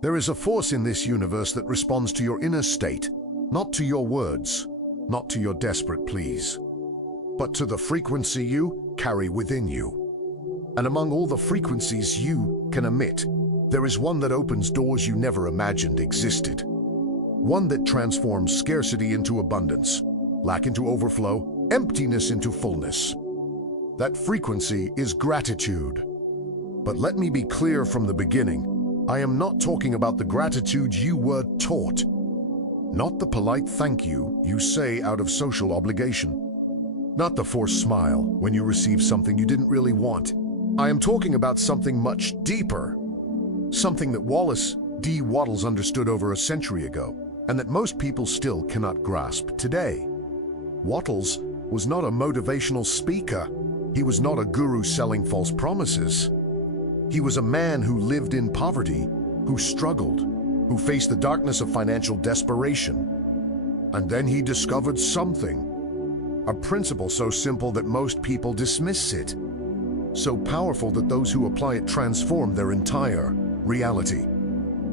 There is a force in this universe that responds to your inner state, not to your words, not to your desperate pleas, but to the frequency you carry within you. And among all the frequencies you can emit, there is one that opens doors you never imagined existed. One that transforms scarcity into abundance, lack into overflow, emptiness into fullness. That frequency is gratitude. But let me be clear from the beginning, I am not talking about the gratitude you were taught. Not the polite thank you say out of social obligation. Not the forced smile when you receive something you didn't really want. I am talking about something much deeper. Something that Wallace D. Wattles understood over a century ago, and that most people still cannot grasp today. Wattles was not a motivational speaker. He was not a guru selling false promises. He was a man who lived in poverty, who struggled, who faced the darkness of financial desperation. And then he discovered something, a principle so simple that most people dismiss it, so powerful that those who apply it transform their entire reality.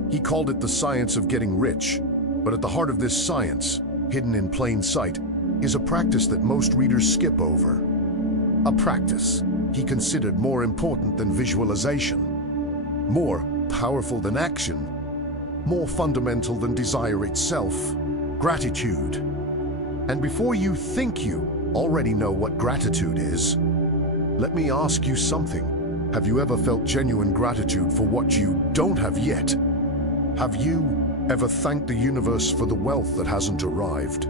He called it the science of getting rich, but at the heart of this science, hidden in plain sight, is a practice that most readers skip over. A practice he considered more important than visualization, more powerful than action, more fundamental than desire itself: gratitude. And before you think you already know what gratitude is, let me ask you something. Have you ever felt genuine gratitude for what you don't have yet? Have you ever thanked the universe for the wealth that hasn't arrived?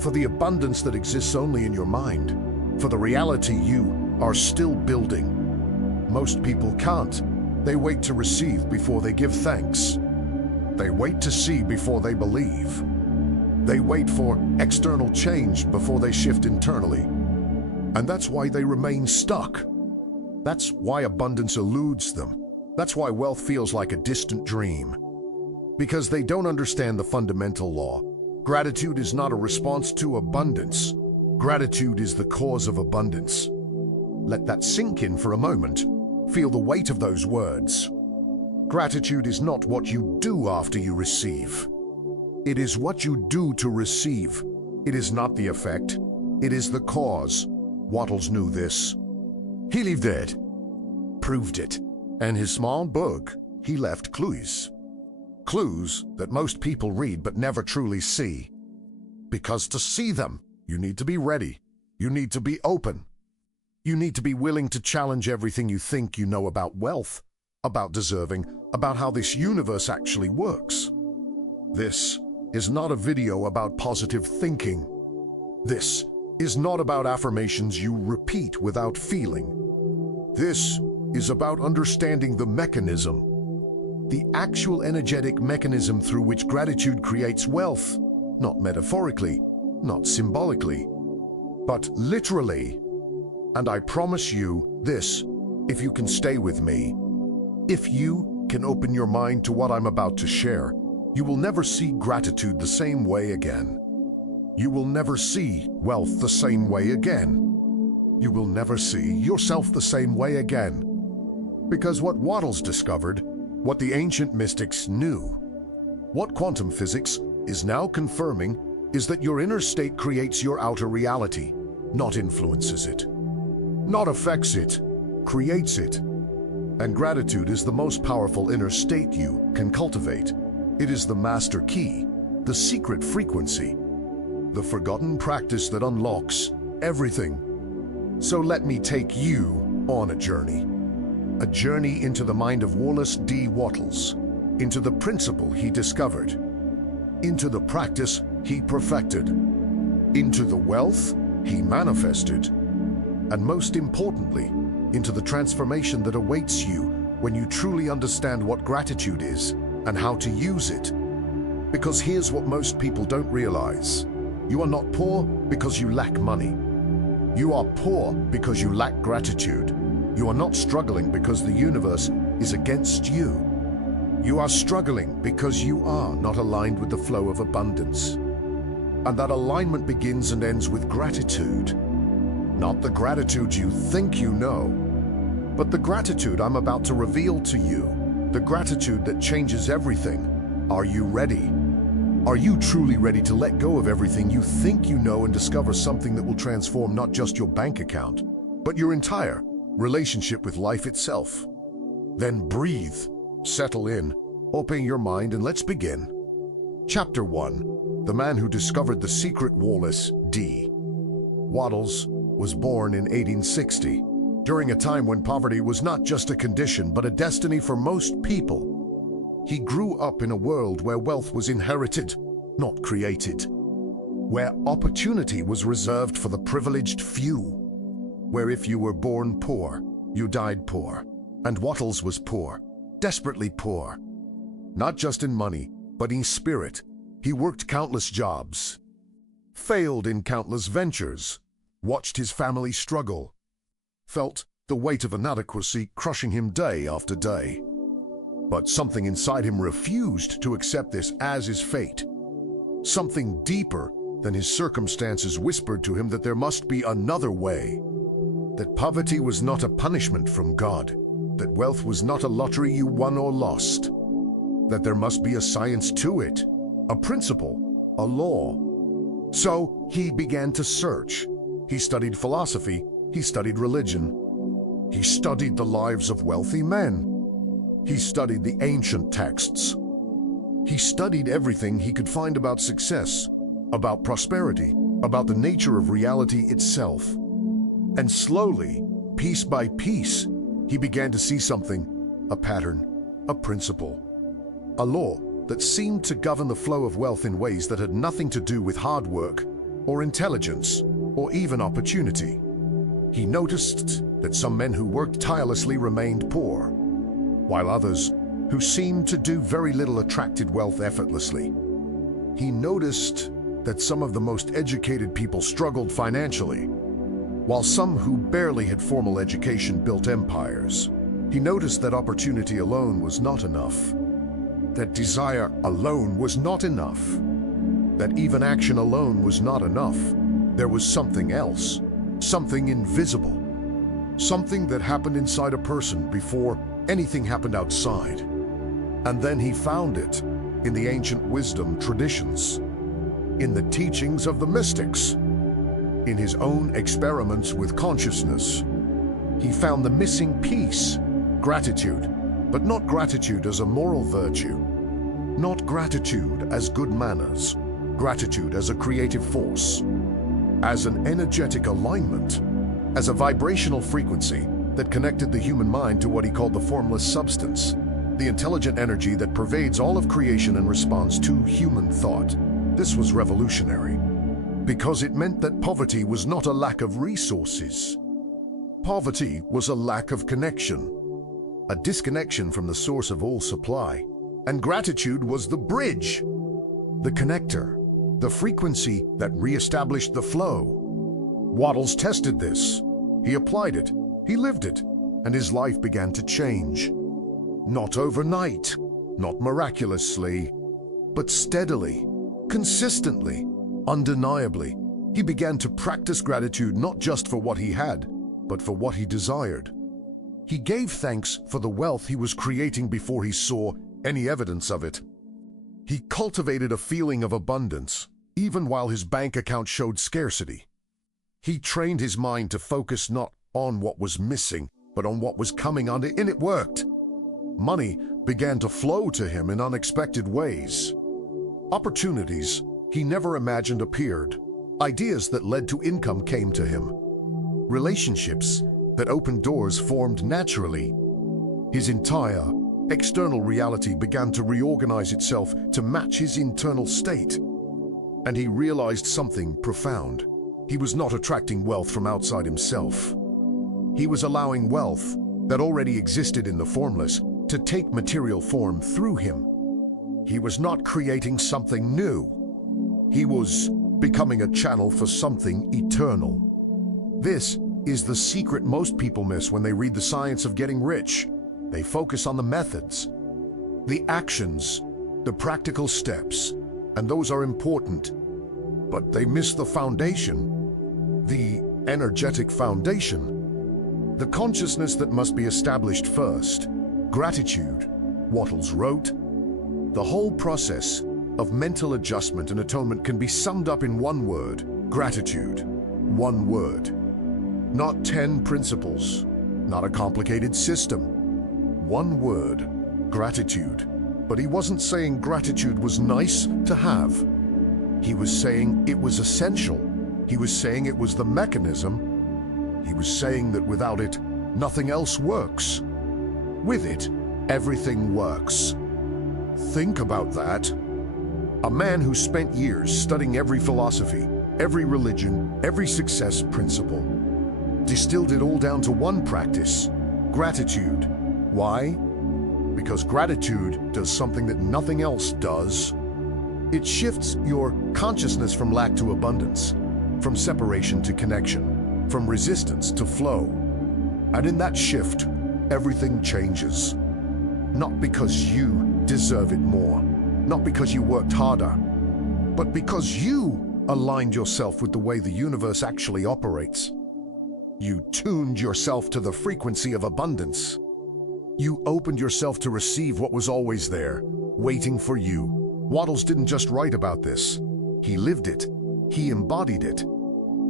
For the abundance that exists only in your mind? For the reality you are still building? Most people can't. They wait to receive before they give thanks. They wait to see before they believe. They wait for external change before they shift internally. And that's why they remain stuck. That's why abundance eludes them. That's why wealth feels like a distant dream. Because they don't understand the fundamental law. Gratitude is not a response to abundance. Gratitude is the cause of abundance. Let that sink in for a moment. Feel the weight of those words. Gratitude is not what you do after you receive. It is what you do to receive. It is not the effect. It is the cause. Wattles knew this. He lived it, proved it. In his small book, he left clues. Clues that most people read but never truly see. Because to see them, you need to be ready. You need to be open. You need to be willing to challenge everything you think you know about wealth, about deserving, about how this universe actually works. This is not a video about positive thinking. This is not about affirmations you repeat without feeling. This is about understanding the mechanism, the actual energetic mechanism through which gratitude creates wealth, not metaphorically, not symbolically, but literally. And I promise you this, if you can stay with me, if you can open your mind to what I'm about to share, you will never see gratitude the same way again. You will never see wealth the same way again. You will never see yourself the same way again. Because what Wattles discovered, what the ancient mystics knew, what quantum physics is now confirming, is that your inner state creates your outer reality, not influences it. Not affects it, creates it. And gratitude is the most powerful inner state you can cultivate. It is the master key, the secret frequency, the forgotten practice that unlocks everything. So let me take you on a journey into the mind of Wallace D. Wattles, into the principle he discovered, into the practice he perfected, into the wealth he manifested, and most importantly, into the transformation that awaits you when you truly understand what gratitude is and how to use it. Because here's what most people don't realize. You are not poor because you lack money. You are poor because you lack gratitude. You are not struggling because the universe is against you. You are struggling because you are not aligned with the flow of abundance. And that alignment begins and ends with gratitude. Not the gratitude you think you know, but the gratitude I'm about to reveal to you, the gratitude that changes everything. Are you ready? Are you truly ready to let go of everything you think you know and discover something that will transform not just your bank account, but your entire relationship with life itself? Then breathe, settle in, open your mind, and let's begin. Chapter 1. The Man Who Discovered the Secret. Wallace D. Wattles was born in 1860, during a time when poverty was not just a condition but a destiny for most people. He grew up in a world where wealth was inherited, not created, where opportunity was reserved for the privileged few, where if you were born poor, you died poor. And Wattles was poor, desperately poor. Not just in money, but in spirit. He worked countless jobs, failed in countless ventures, watched his family struggle, felt the weight of inadequacy crushing him day after day. But something inside him refused to accept this as his fate. Something deeper than his circumstances whispered to him that there must be another way, that poverty was not a punishment from God, that wealth was not a lottery you won or lost, that there must be a science to it, a principle, a law. So he began to search. He studied philosophy, he studied religion, he studied the lives of wealthy men, he studied the ancient texts. He studied everything he could find about success, about prosperity, about the nature of reality itself. And slowly, piece by piece, he began to see something, a pattern, a principle, a law that seemed to govern the flow of wealth in ways that had nothing to do with hard work or intelligence or even opportunity. He noticed that some men who worked tirelessly remained poor, while others who seemed to do very little attracted wealth effortlessly. He noticed that some of the most educated people struggled financially, while some who barely had formal education built empires. He noticed that opportunity alone was not enough, that desire alone was not enough, that even action alone was not enough. There was something else, something invisible, something that happened inside a person before anything happened outside. And then he found it in the ancient wisdom traditions, in the teachings of the mystics, in his own experiments with consciousness. He found the missing piece, gratitude, but not gratitude as a moral virtue, not gratitude as good manners, gratitude as a creative force, as an energetic alignment, as a vibrational frequency that connected the human mind to what he called the formless substance, the intelligent energy that pervades all of creation and responds to human thought. This was revolutionary, because it meant that poverty was not a lack of resources. Poverty was a lack of connection, a disconnection from the source of all supply. And gratitude was the bridge, the connector, the frequency that re-established the flow. Wattles tested this. He applied it, he lived it, and his life began to change. Not overnight, not miraculously, but steadily, consistently, undeniably. He began to practice gratitude not just for what he had, but for what he desired. He gave thanks for the wealth he was creating before he saw any evidence of it. He cultivated a feeling of abundance, even while his bank account showed scarcity. He trained his mind to focus not on what was missing, but on what was coming, and it worked. Money began to flow to him in unexpected ways. Opportunities he never imagined appeared. Ideas that led to income came to him. Relationships that opened doors formed naturally. His entire external reality began to reorganize itself to match his internal state. And he realized something profound. He was not attracting wealth from outside himself. He was allowing wealth that already existed in the formless to take material form through him. He was not creating something new. He was becoming a channel for something eternal. This is the secret most people miss when they read The Science of Getting Rich. They focus on the methods, the actions, the practical steps, and those are important. But they miss the foundation, the energetic foundation, the consciousness that must be established first. Gratitude Wattles wrote, "The whole process of mental adjustment and atonement can be summed up in one word: gratitude. One word. Not 10 principles, not a complicated system. One word: gratitude." But he wasn't saying gratitude was nice to have. He was saying it was essential. He was saying it was the mechanism. He was saying that without it, nothing else works. With it, everything works. Think about that. A man who spent years studying every philosophy, every religion, every success principle, distilled it all down to one practice: gratitude. Why? Because gratitude does something that nothing else does. It shifts your consciousness from lack to abundance, from separation to connection, from resistance to flow. And in that shift, everything changes. Not because you deserve it more, not because you worked harder, but because you aligned yourself with the way the universe actually operates. You tuned yourself to the frequency of abundance. You opened yourself to receive what was always there, waiting for you. Wattles didn't just write about this. He lived it. He embodied it.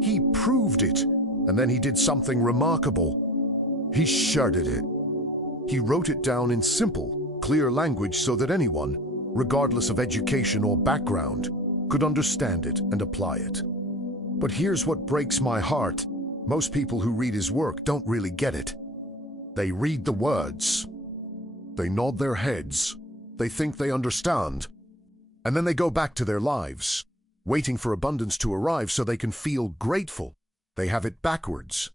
He proved it. And then he did something remarkable. He shared it. He wrote it down in simple, clear language so that anyone, regardless of education or background, could understand it and apply it. But here's what breaks my heart. Most people who read his work don't really get it. They read the words. They nod their heads. They think they understand. And then they go back to their lives, waiting for abundance to arrive so they can feel grateful. They have it backwards.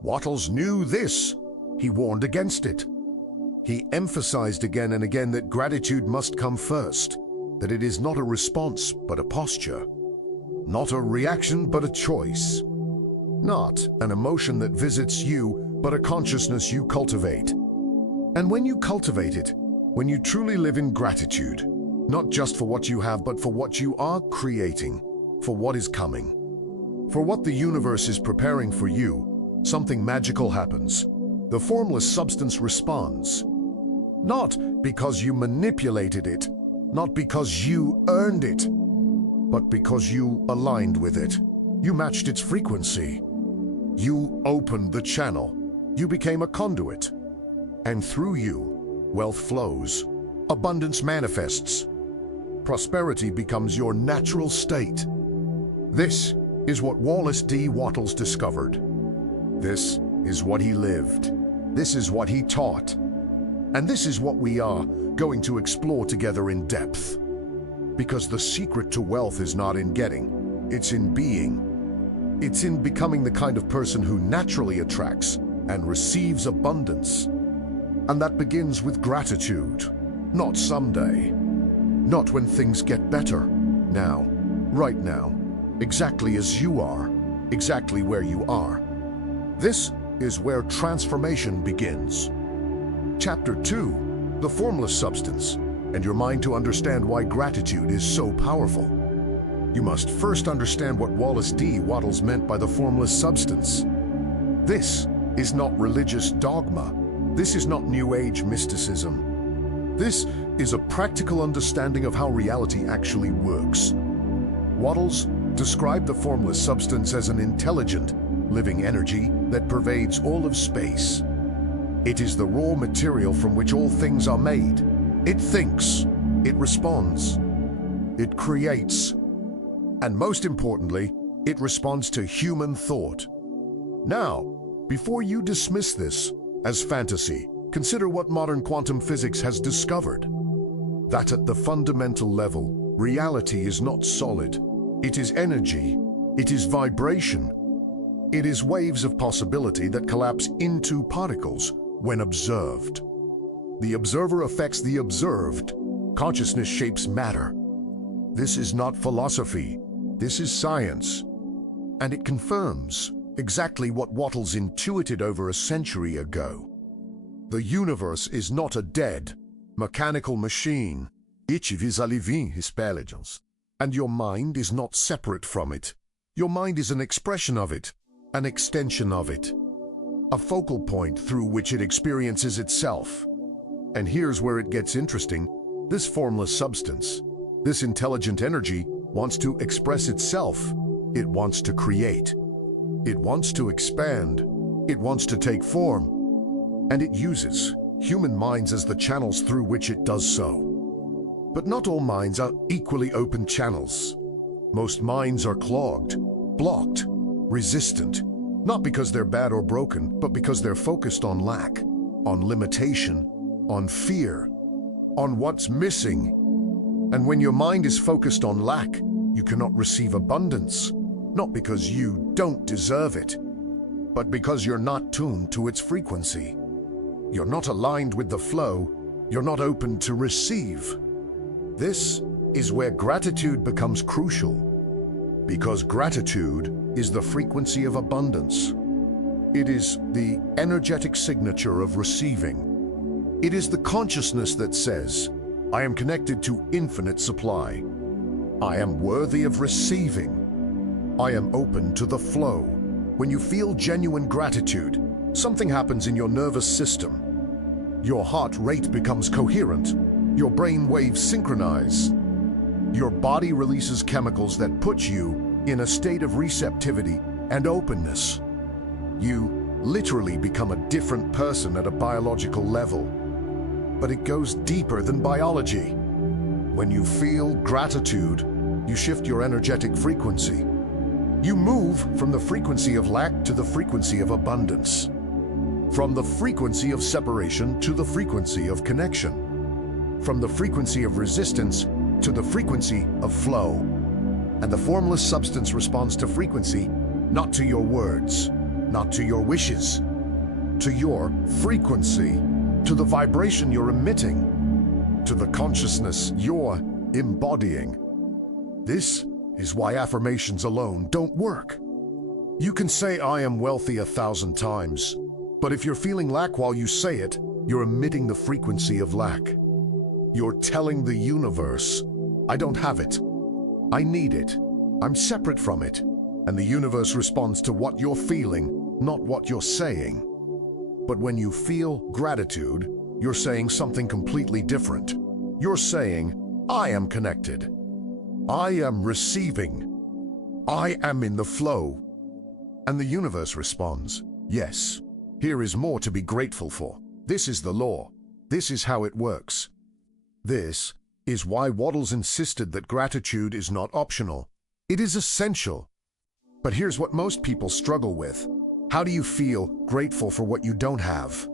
Wattles knew this. He warned against it. He emphasized again and again that gratitude must come first, that it is not a response but a posture, not a reaction but a choice, not an emotion that visits you but a consciousness you cultivate. And when you cultivate it, when you truly live in gratitude, not just for what you have but for what you are creating, for what is coming, for what the universe is preparing for you, something magical happens. The formless substance responds. Not because you manipulated it, not because you earned it, but because you aligned with it. You matched its frequency. You opened the channel. You became a conduit. And through you, wealth flows. Abundance manifests. Prosperity becomes your natural state. This is what Wallace D. Wattles discovered. This is what he lived. This is what he taught. And this is what we are going to explore together in depth. Because the secret to wealth is not in getting, it's in being. It's in becoming the kind of person who naturally attracts and receives abundance. And that begins with gratitude. Not someday. Not when things get better. Now. Right now. Exactly as you are. Exactly where you are. This is where transformation begins. Chapter 2, the formless substance, and your mind to understand why gratitude is so powerful. You must first understand what Wallace D. Wattles meant by the formless substance. This is not religious dogma. This is not New Age mysticism. This is a practical understanding of how reality actually works. Wattles described the formless substance as an intelligent, living energy that pervades all of space. It is the raw material from which all things are made. It thinks, it responds, it creates, and most importantly, it responds to human thought. Now, before you dismiss this as fantasy, consider what modern quantum physics has discovered. That at the fundamental level, reality is not solid. It is energy. It is vibration. It is waves of possibility that collapse into particles when observed. The observer affects the observed. Consciousness shapes matter. This is not philosophy. This is science. And it confirms exactly what Wattles intuited over a century ago. The universe is not a dead, mechanical machine. And your mind is not separate from it. Your mind is an expression of it, an extension of it, a focal point through which it experiences itself. And here's where it gets interesting. This formless substance, this intelligent energy, wants to express itself. It wants to create. It wants to expand. It wants to take form. And it uses human minds as the channels through which it does so. But not all minds are equally open channels. Most minds are clogged, blocked, resistant, not because they're bad or broken, but because they're focused on lack, on limitation, on fear, on what's missing. And when your mind is focused on lack, you cannot receive abundance, not because you don't deserve it, but because you're not tuned to its frequency. You're not aligned with the flow. You're not open to receive. This is where gratitude becomes crucial, because gratitude is the frequency of abundance. It is the energetic signature of receiving. It is the consciousness that says, I am connected to infinite supply. I am worthy of receiving. I am open to the flow. When you feel genuine gratitude, something happens in your nervous system. Your heart rate becomes coherent. Your brain waves synchronize. Your body releases chemicals that put you in a state of receptivity and openness. You literally become a different person at a biological level. But it goes deeper than biology. When you feel gratitude, you shift your energetic frequency. You move from the frequency of lack to the frequency of abundance. From the frequency of separation to the frequency of connection. From the frequency of resistance to the frequency of flow. And the formless substance responds to frequency, not to your words, not to your wishes, to your frequency, to the vibration you're emitting, to the consciousness you're embodying. This is why affirmations alone don't work. You can say, I am wealthy 1,000 times, but if you're feeling lack while you say it, you're emitting the frequency of lack. You're telling the universe, I don't have it. I need it. I'm separate from it. And the universe responds to what you're feeling, not what you're saying. But when you feel gratitude, you're saying something completely different. You're saying, I am connected. I am receiving. I am in the flow. And the universe responds, yes, here is more to be grateful for. This is the law. This is how it works. This is why Wattles insisted that gratitude is not optional. It is essential. But here's what most people struggle with. How do you feel grateful for what you don't have?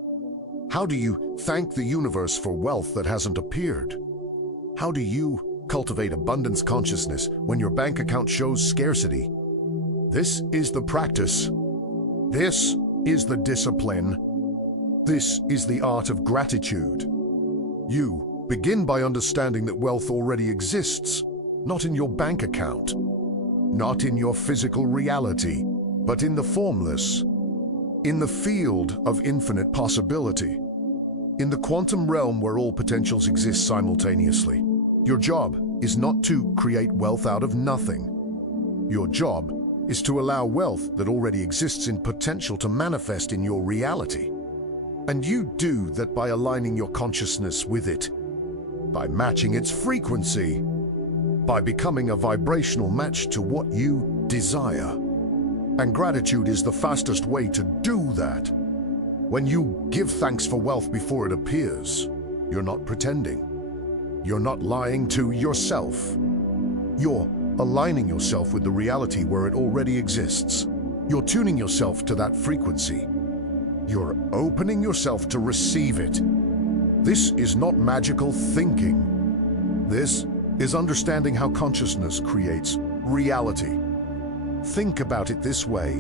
How do you thank the universe for wealth that hasn't appeared? How do you cultivate abundance consciousness when your bank account shows scarcity? This is the practice. This is the discipline. This is the art of gratitude. You begin by understanding that wealth already exists, not in your bank account, not in your physical reality, but in the formless, in the field of infinite possibility, in the quantum realm where all potentials exist simultaneously. Your job is not to create wealth out of nothing. Your job is to allow wealth that already exists in potential to manifest in your reality. And you do that by aligning your consciousness with it, by matching its frequency, by becoming a vibrational match to what you desire. And gratitude is the fastest way to do that. When you give thanks for wealth before it appears, you're not pretending. You're not lying to yourself. You're aligning yourself with the reality where it already exists. You're tuning yourself to that frequency. You're opening yourself to receive it. This is not magical thinking. This is understanding how consciousness creates reality. Think about it this way.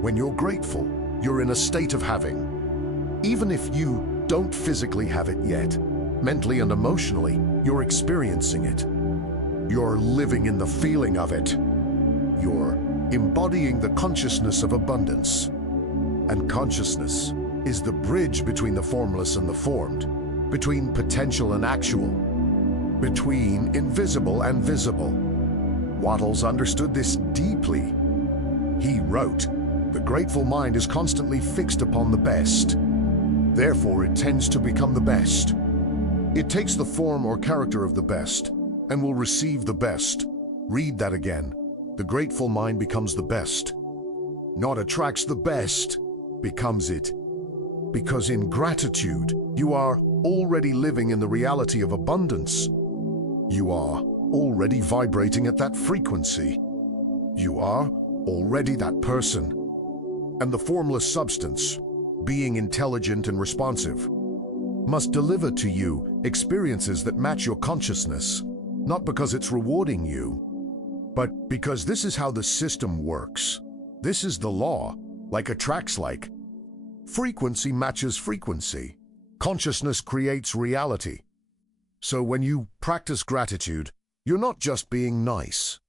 When you're grateful, you're in a state of having. Even if you don't physically have it yet, mentally and emotionally, you're experiencing it. You're living in the feeling of it. You're embodying the consciousness of abundance. And consciousness is the bridge between the formless and the formed, between potential and actual, between invisible and visible. Wattles understood this deeply. He wrote, "The grateful mind is constantly fixed upon the best. Therefore, it tends to become the best. It takes the form or character of the best and will receive the best. Read that again. The grateful mind becomes the best. Not attracts the best, becomes it. Because in gratitude, you are already living in the reality of abundance. You are already vibrating at that frequency. You are already that person. And the formless substance, being intelligent and responsive, must deliver to you experiences that match your consciousness, not because it's rewarding you, but because this is how the system works. This is the law, like attracts like. Frequency matches frequency. Consciousness creates reality. So when you practice gratitude, you're not just being nice.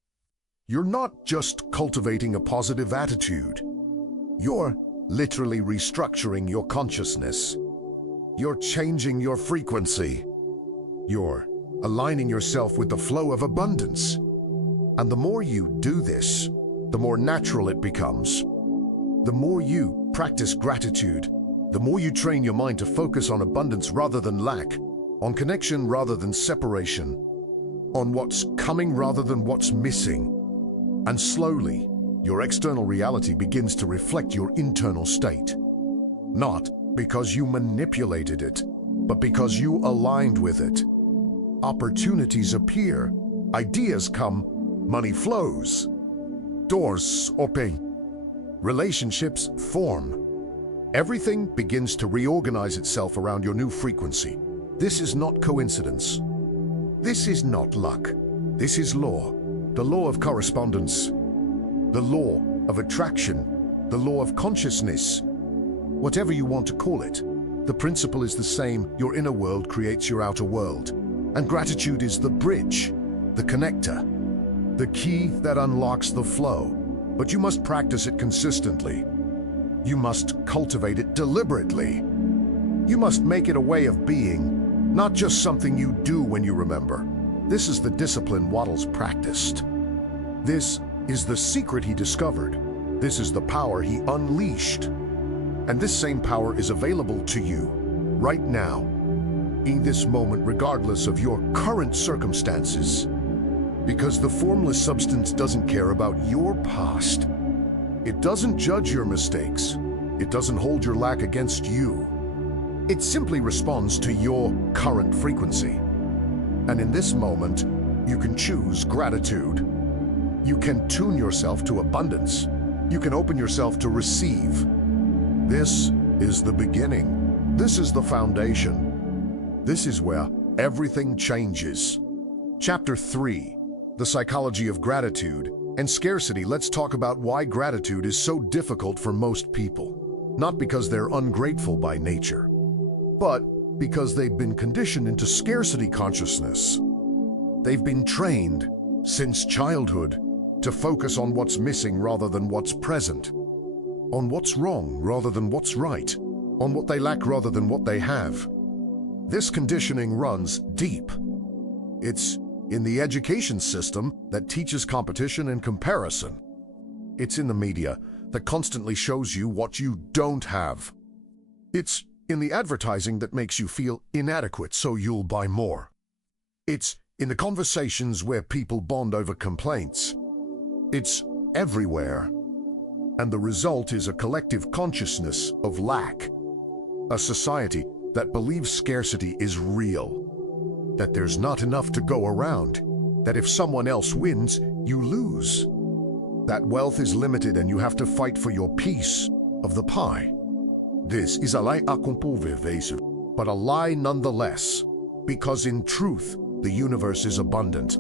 You're not just cultivating a positive attitude. You're literally restructuring your consciousness. You're changing your frequency. You're aligning yourself with the flow of abundance. And the more you do this, the more natural it becomes. The more you practice gratitude, the more you train your mind to focus on abundance rather than lack, on connection rather than separation, on what's coming rather than what's missing. And slowly, your external reality begins to reflect your internal state. Not because you manipulated it, but because you aligned with it. Opportunities appear, ideas come, money flows, doors open, relationships form. Everything begins to reorganize itself around your new frequency. This is not coincidence. This is not luck. This is law. The law of correspondence. The law of attraction. The law of consciousness. Whatever you want to call it, the principle is the same. Your inner world creates your outer world. And gratitude is the bridge, the connector, the key that unlocks the flow. But you must practice it consistently. You must cultivate it deliberately. You must make it a way of being, not just something you do when you remember. This is the discipline Wattles practiced. This is the secret he discovered. This is the power he unleashed. And this same power is available to you right now, in this moment, regardless of your current circumstances. Because the formless substance doesn't care about your past. It doesn't judge your mistakes. It doesn't hold your lack against you. It simply responds to your current frequency. And in this moment, you can choose gratitude. You can tune yourself to abundance. You can open yourself to receive. This is the beginning. This is the foundation. This is where everything changes. Chapter 3, The Psychology of Gratitude and Scarcity. Let's talk about why gratitude is so difficult for most people. Not because they're ungrateful by nature, but because they've been conditioned into scarcity consciousness. They've been trained since childhood to focus on what's missing rather than what's present, on what's wrong rather than what's right, on what they lack rather than what they have. This conditioning runs deep. It's in the education system that teaches competition and comparison. It's in the media that constantly shows you what you don't have. It's in the advertising that makes you feel inadequate so you'll buy more. It's in the conversations where people bond over complaints. It's everywhere. And the result is a collective consciousness of lack. A society that believes scarcity is real. That there's not enough to go around. That if someone else wins, you lose. That wealth is limited and you have to fight for your piece of the pie. This is a lie but a lie nonetheless, because in truth, the universe is abundant.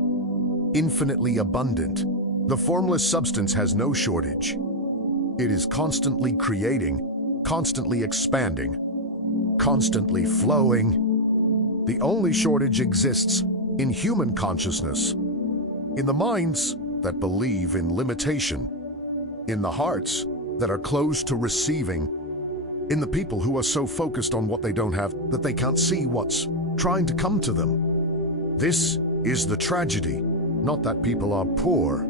Infinitely abundant. The formless substance has no shortage. It is constantly creating, constantly expanding, constantly flowing. The only shortage exists in human consciousness, in the minds that believe in limitation, in the hearts that are closed to receiving, in the people who are so focused on what they don't have that they can't see what's trying to come to them. This is the tragedy, not that people are poor,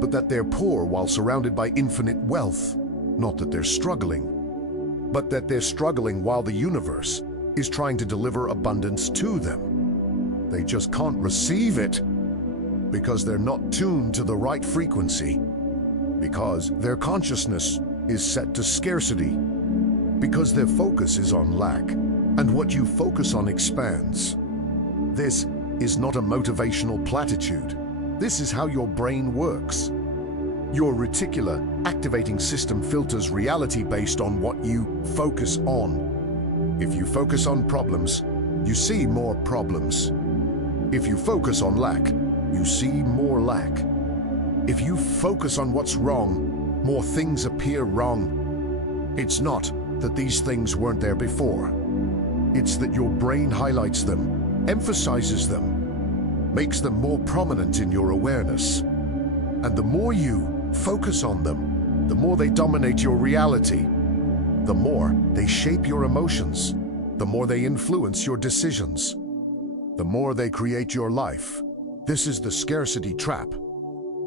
but that they're poor while surrounded by infinite wealth. Not that they're struggling, but that they're struggling while the universe is trying to deliver abundance to them. They just can't receive it because they're not tuned to the right frequency, because their consciousness is set to scarcity, because their focus is on lack, and what you focus on expands. This is not a motivational platitude. This is how your brain works. Your reticular activating system filters reality based on what you focus on. If you focus on problems, you see more problems. If you focus on lack, you see more lack. If you focus on what's wrong, more things appear wrong. It's not that these things weren't there before. It's that your brain highlights them, emphasizes them, makes them more prominent in your awareness. And the more you focus on them, the more they dominate your reality, the more they shape your emotions, the more they influence your decisions, the more they create your life. This is the scarcity trap,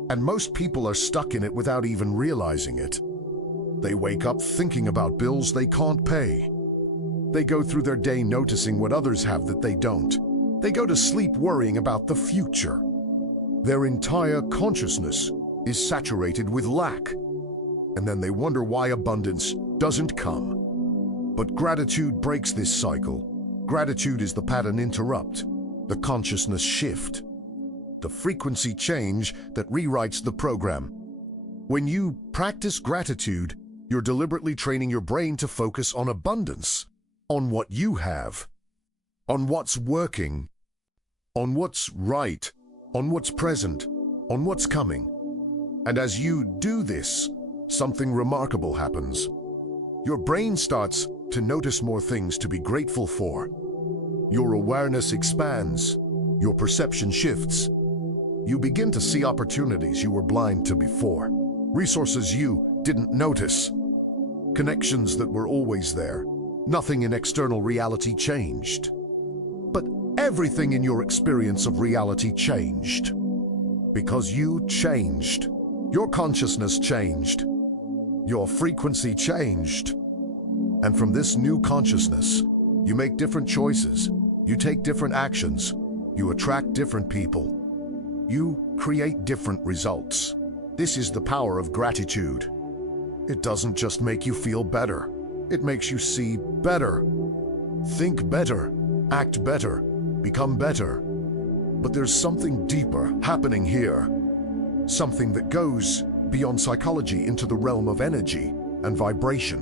and most people are stuck in it without even realizing it. They wake up thinking about bills they can't pay. They go through their day noticing what others have that they don't. They go to sleep worrying about the future. Their entire consciousness is saturated with lack, and then they wonder why abundance doesn't come. But gratitude breaks this cycle. Gratitude is the pattern interrupt, the consciousness shift, the frequency change that rewrites the program. When you practice gratitude, you're deliberately training your brain to focus on abundance, on what you have, on what's working, on what's right, on what's present, on what's coming. And as you do this, something remarkable happens. Your brain starts to notice more things to be grateful for. Your awareness expands, your perception shifts. You begin to see opportunities you were blind to before, resources you didn't notice, connections that were always there. Nothing in external reality changed, but everything in your experience of reality changed. Because you changed. Your consciousness changed. Your frequency changed. And from this new consciousness, you make different choices. You take different actions. You attract different people. You create different results. This is the power of gratitude. It doesn't just make you feel better. It makes you see better, think better, act better, become better. But there's something deeper happening here. Something that goes beyond psychology into the realm of energy and vibration.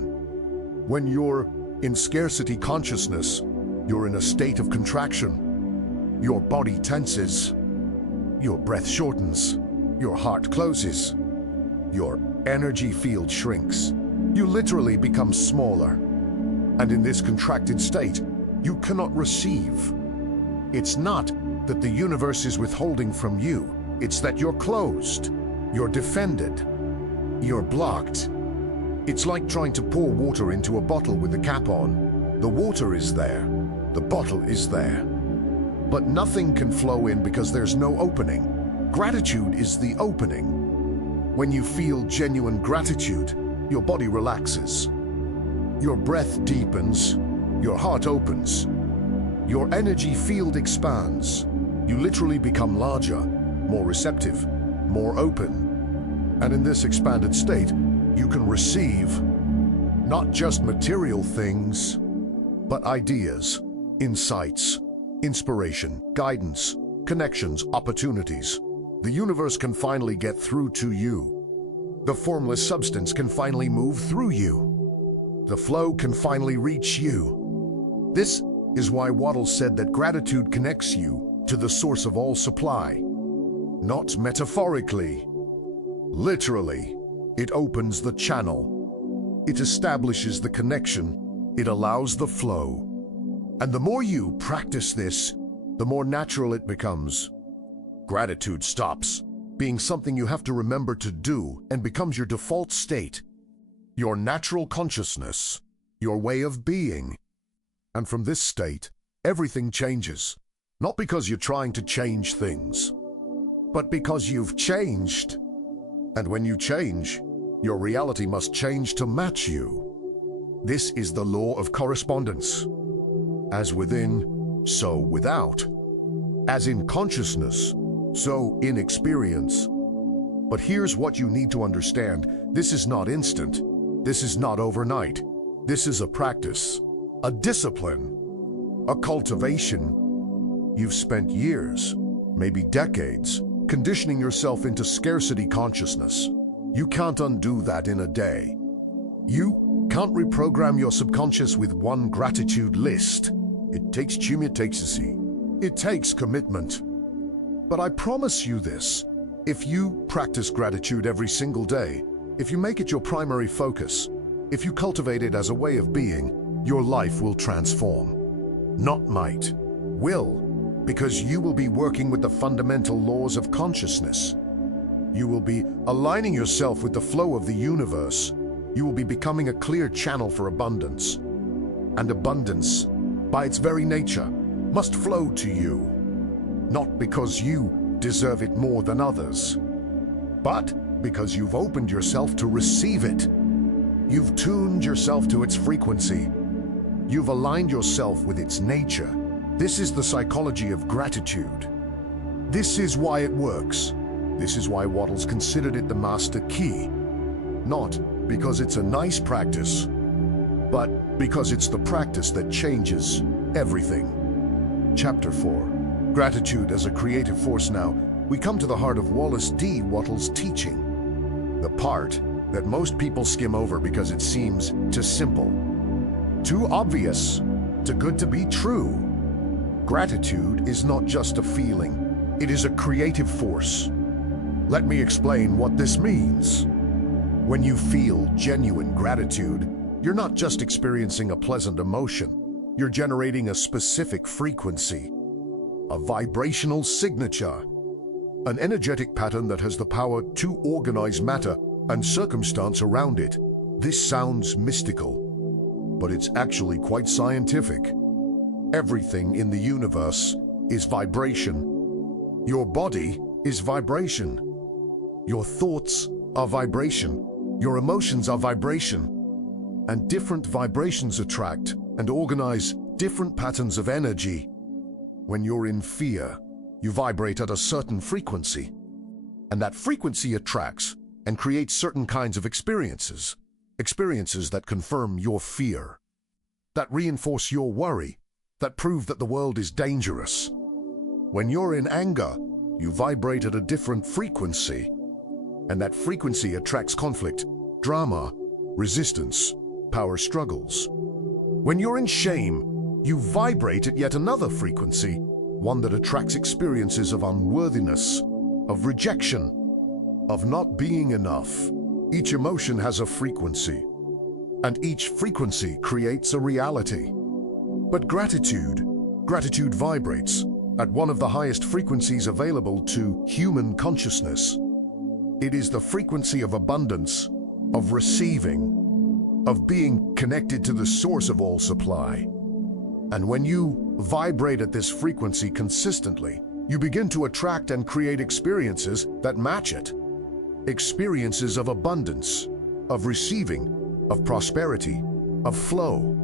When you're in scarcity consciousness, you're in a state of contraction. Your body tenses. Your breath shortens. Your heart closes. Your energy field shrinks. You literally become smaller. And in this contracted state, you cannot receive. It's not that the universe is withholding from you. It's that you're closed. You're defended. You're blocked. It's like trying to pour water into a bottle with the cap on. The water is there. The bottle is there. But nothing can flow in because there's no opening. Gratitude is the opening. When you feel genuine gratitude, your body relaxes. Your breath deepens. Your heart opens. Your energy field expands. You literally become larger, more receptive, more open. And in this expanded state, you can receive not just material things, but ideas, insights, inspiration, guidance, connections, opportunities. The universe can finally get through to you. The formless substance can finally move through you. The flow can finally reach you. This is why Wattles said that gratitude connects you to the source of all supply. Not metaphorically. Literally, it opens the channel. It establishes the connection. It allows the flow. And the more you practice this, the more natural it becomes. Gratitude stops being something you have to remember to do and becomes your default state, your natural consciousness, your way of being. And from this state, everything changes, not because you're trying to change things, but because you've changed. And when you change, your reality must change to match you. This is the law of correspondence. As within, so without. As in consciousness, so in experience. But here's what you need to understand. This is not instant. This is not overnight. This is a practice, a discipline, a cultivation. You've spent years, maybe decades, conditioning yourself into scarcity consciousness. You can't undo that in a day. You can't reprogram your subconscious with one gratitude list. It takes it takes commitment. But I promise you this, if you practice gratitude every single day, if you make it your primary focus, if you cultivate it as a way of being, your life will transform. Not might, will, because you will be working with the fundamental laws of consciousness. You will be aligning yourself with the flow of the universe. You will be becoming a clear channel for abundance. And abundance, by its very nature, must flow to you. Not because you deserve it more than others, but because you've opened yourself to receive it. You've tuned yourself to its frequency. You've aligned yourself with its nature. This is the psychology of gratitude. This is why it works. This is why Wattles considered it the master key. Not because it's a nice practice, but because it's the practice that changes everything. Chapter 4. Gratitude as a creative force. Now, we come to the heart of Wallace D. Wattles' teaching. The part that most people skim over because it seems too simple, too obvious, too good to be true. Gratitude is not just a feeling, it is a creative force. Let me explain what this means. When you feel genuine gratitude, you're not just experiencing a pleasant emotion, you're generating a specific frequency, a vibrational signature, an energetic pattern that has the power to organize matter and circumstance around it. This sounds mystical, but it's actually quite scientific. Everything in the universe is vibration. Your body is vibration. Your thoughts are vibration. Your emotions are vibration. And different vibrations attract and organize different patterns of energy. When you're in fear, you vibrate at a certain frequency. And that frequency attracts and creates certain kinds of experiences. Experiences that confirm your fear, that reinforce your worry, that prove that the world is dangerous. When you're in anger, you vibrate at a different frequency. And that frequency attracts conflict, drama, resistance, power struggles. When you're in shame, you vibrate at yet another frequency, one that attracts experiences of unworthiness, of rejection, of not being enough. Each emotion has a frequency, and each frequency creates a reality. But gratitude vibrates at one of the highest frequencies available to human consciousness. It is the frequency of abundance, of receiving, of being connected to the source of all supply. And when you vibrate at this frequency consistently, you begin to attract and create experiences that match it. Experiences of abundance, of receiving, of prosperity, of flow.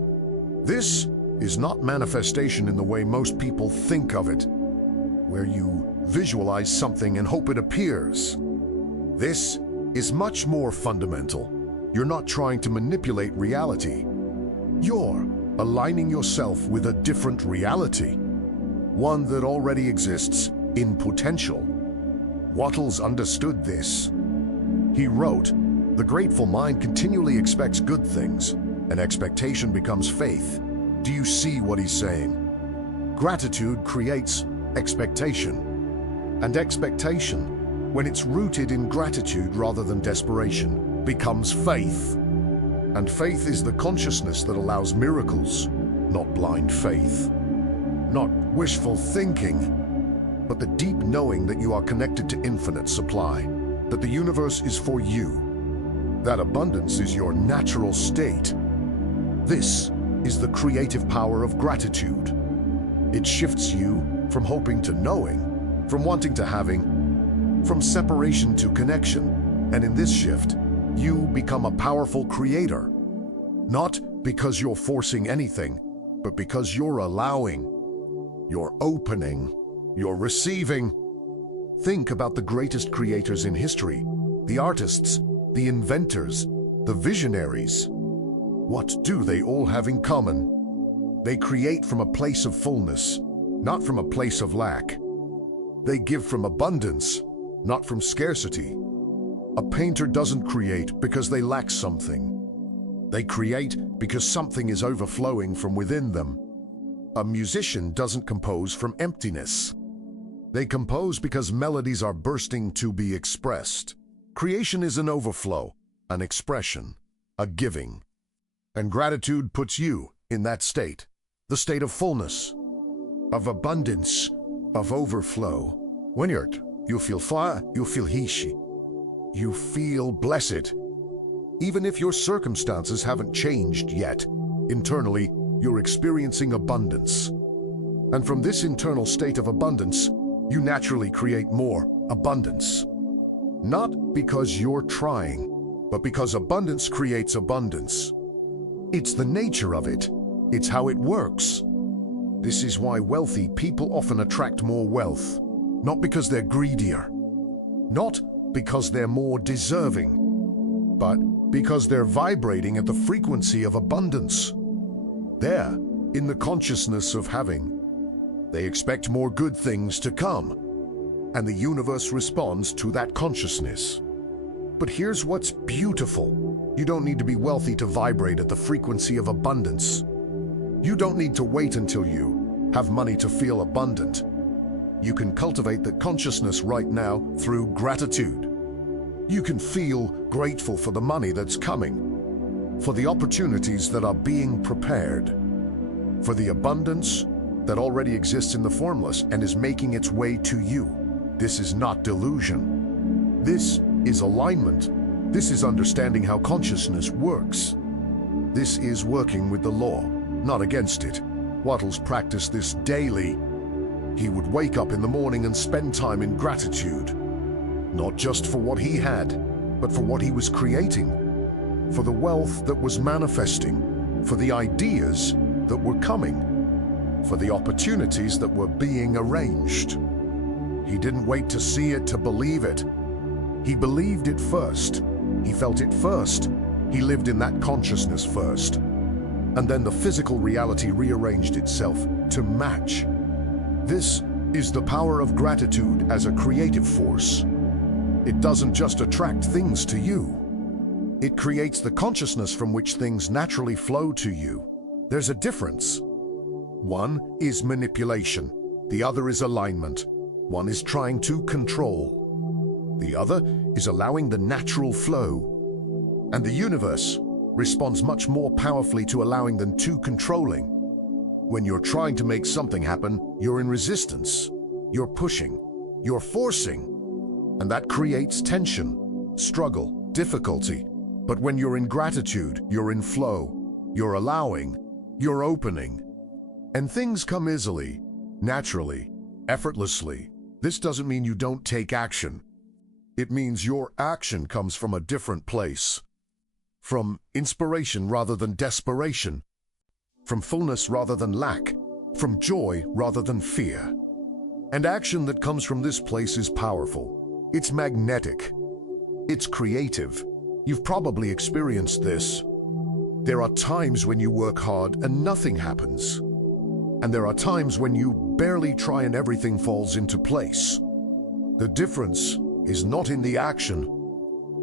This is not manifestation in the way most people think of it, where you visualize something and hope it appears. This is much more fundamental. You're not trying to manipulate reality. You're aligning yourself with a different reality, one that already exists in potential. Wattles understood this. He wrote, "The grateful mind continually expects good things, and expectation becomes faith." Do you see what he's saying? Gratitude creates expectation. And expectation, when it's rooted in gratitude rather than desperation, becomes faith. And faith is the consciousness that allows miracles, not blind faith. Not wishful thinking, but the deep knowing that you are connected to infinite supply, that the universe is for you, that abundance is your natural state. This is the creative power of gratitude. It shifts you from hoping to knowing, from wanting to having, from separation to connection. And in this shift, you become a powerful creator. Not because you're forcing anything, but because you're allowing, you're opening, you're receiving. Think about the greatest creators in history, the artists, the inventors, the visionaries. What do they all have in common? They create from a place of fullness, not from a place of lack. They give from abundance, not from scarcity. A painter doesn't create because they lack something. They create because something is overflowing from within them. A musician doesn't compose from emptiness. They compose because melodies are bursting to be expressed. Creation is an overflow, an expression, a giving. And gratitude puts you in that state, the state of fullness, of abundance, of overflow. When you feel fire, you feel hishi. You feel blessed. Even if your circumstances haven't changed yet, internally, you're experiencing abundance. And from this internal state of abundance, you naturally create more abundance. Not because you're trying, but because abundance creates abundance. It's the nature of it. It's how it works. This is why wealthy people often attract more wealth. Not because they're greedier. Not because they're more deserving. But because they're vibrating at the frequency of abundance. There, in the consciousness of having. They expect more good things to come. And the universe responds to that consciousness. But here's what's beautiful. You don't need to be wealthy to vibrate at the frequency of abundance. You don't need to wait until you have money to feel abundant. You can cultivate that consciousness right now through gratitude. You can feel grateful for the money that's coming, for the opportunities that are being prepared, for the abundance that already exists in the formless and is making its way to you. This is not delusion. This is alignment. This is understanding how consciousness works. This is working with the law, not against it. Wattles practiced this daily. He would wake up in the morning and spend time in gratitude, not just for what he had, but for what he was creating, for the wealth that was manifesting, for the ideas that were coming, for the opportunities that were being arranged. He didn't wait to see it to believe it. He believed it first. He felt it first. He lived in that consciousness first. And then the physical reality rearranged itself to match. This is the power of gratitude as a creative force. It doesn't just attract things to you. It creates the consciousness from which things naturally flow to you. There's a difference. One is manipulation. The other is alignment. One is trying to control. The other is allowing the natural flow. And the universe responds much more powerfully to allowing than to controlling. When you're trying to make something happen, you're in resistance. You're pushing. You're forcing. And that creates tension, struggle, difficulty. But when you're in gratitude, you're in flow. You're allowing. You're opening. And things come easily, naturally, effortlessly. This doesn't mean you don't take action. It means your action comes from a different place. From inspiration rather than desperation. From fullness rather than lack. From joy rather than fear. And action that comes from this place is powerful. It's magnetic. It's creative. You've probably experienced this. There are times when you work hard and nothing happens. And there are times when you barely try and everything falls into place. The difference is not in the action.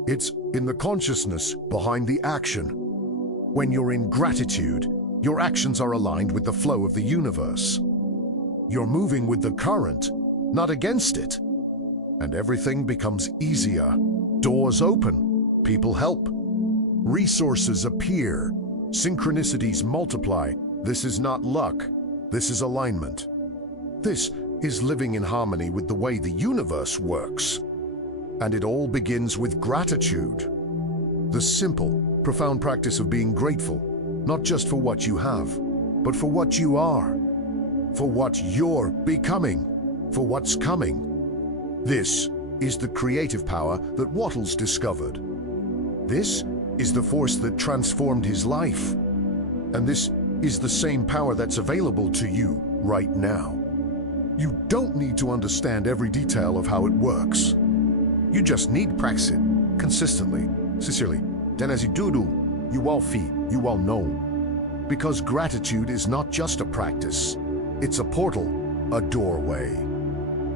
It's in the consciousness behind the action. When you're in gratitude, your actions are aligned with the flow of the universe. You're moving with the current, not against it. And everything becomes easier. Doors open, people help. Resources appear, synchronicities multiply. This is not luck. This is alignment. This is living in harmony with the way the universe works. And it all begins with gratitude. The simple, profound practice of being grateful, not just for what you have, but for what you are, for what you're becoming, for what's coming. This is the creative power that Wattles discovered. This is the force that transformed his life. And this is the same power that's available to you right now. You don't need to understand every detail of how it works. You just need to practice it consistently, sincerely. Then as you do, you will feel, you will know. Because gratitude is not just a practice. It's a portal, a doorway,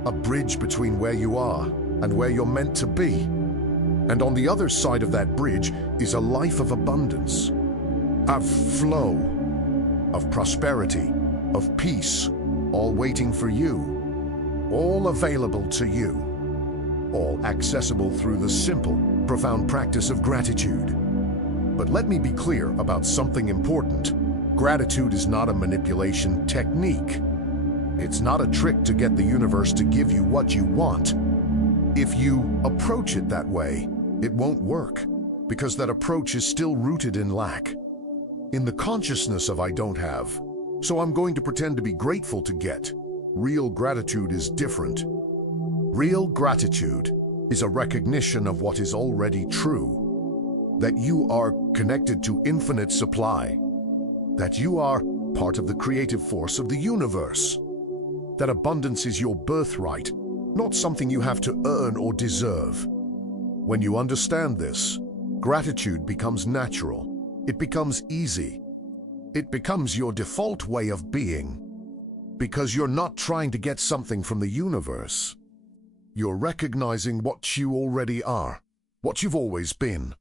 a bridge between where you are and where you're meant to be. And on the other side of that bridge is a life of abundance, of flow, of prosperity, of peace, all waiting for you, all available to you, all accessible through the simple, profound practice of gratitude. But let me be clear about something important. Gratitude is not a manipulation technique. It's not a trick to get the universe to give you what you want. If you approach it that way, it won't work, because that approach is still rooted in lack, in the consciousness of I don't have, so I'm going to pretend to be grateful to get. Real gratitude is different. Real gratitude is a recognition of what is already true, that you are connected to infinite supply, that you are part of the creative force of the universe, that abundance is your birthright, not something you have to earn or deserve. When you understand this, gratitude becomes natural. It becomes easy. It becomes your default way of being, because you're not trying to get something from the universe. You're recognizing what you already are, what you've always been,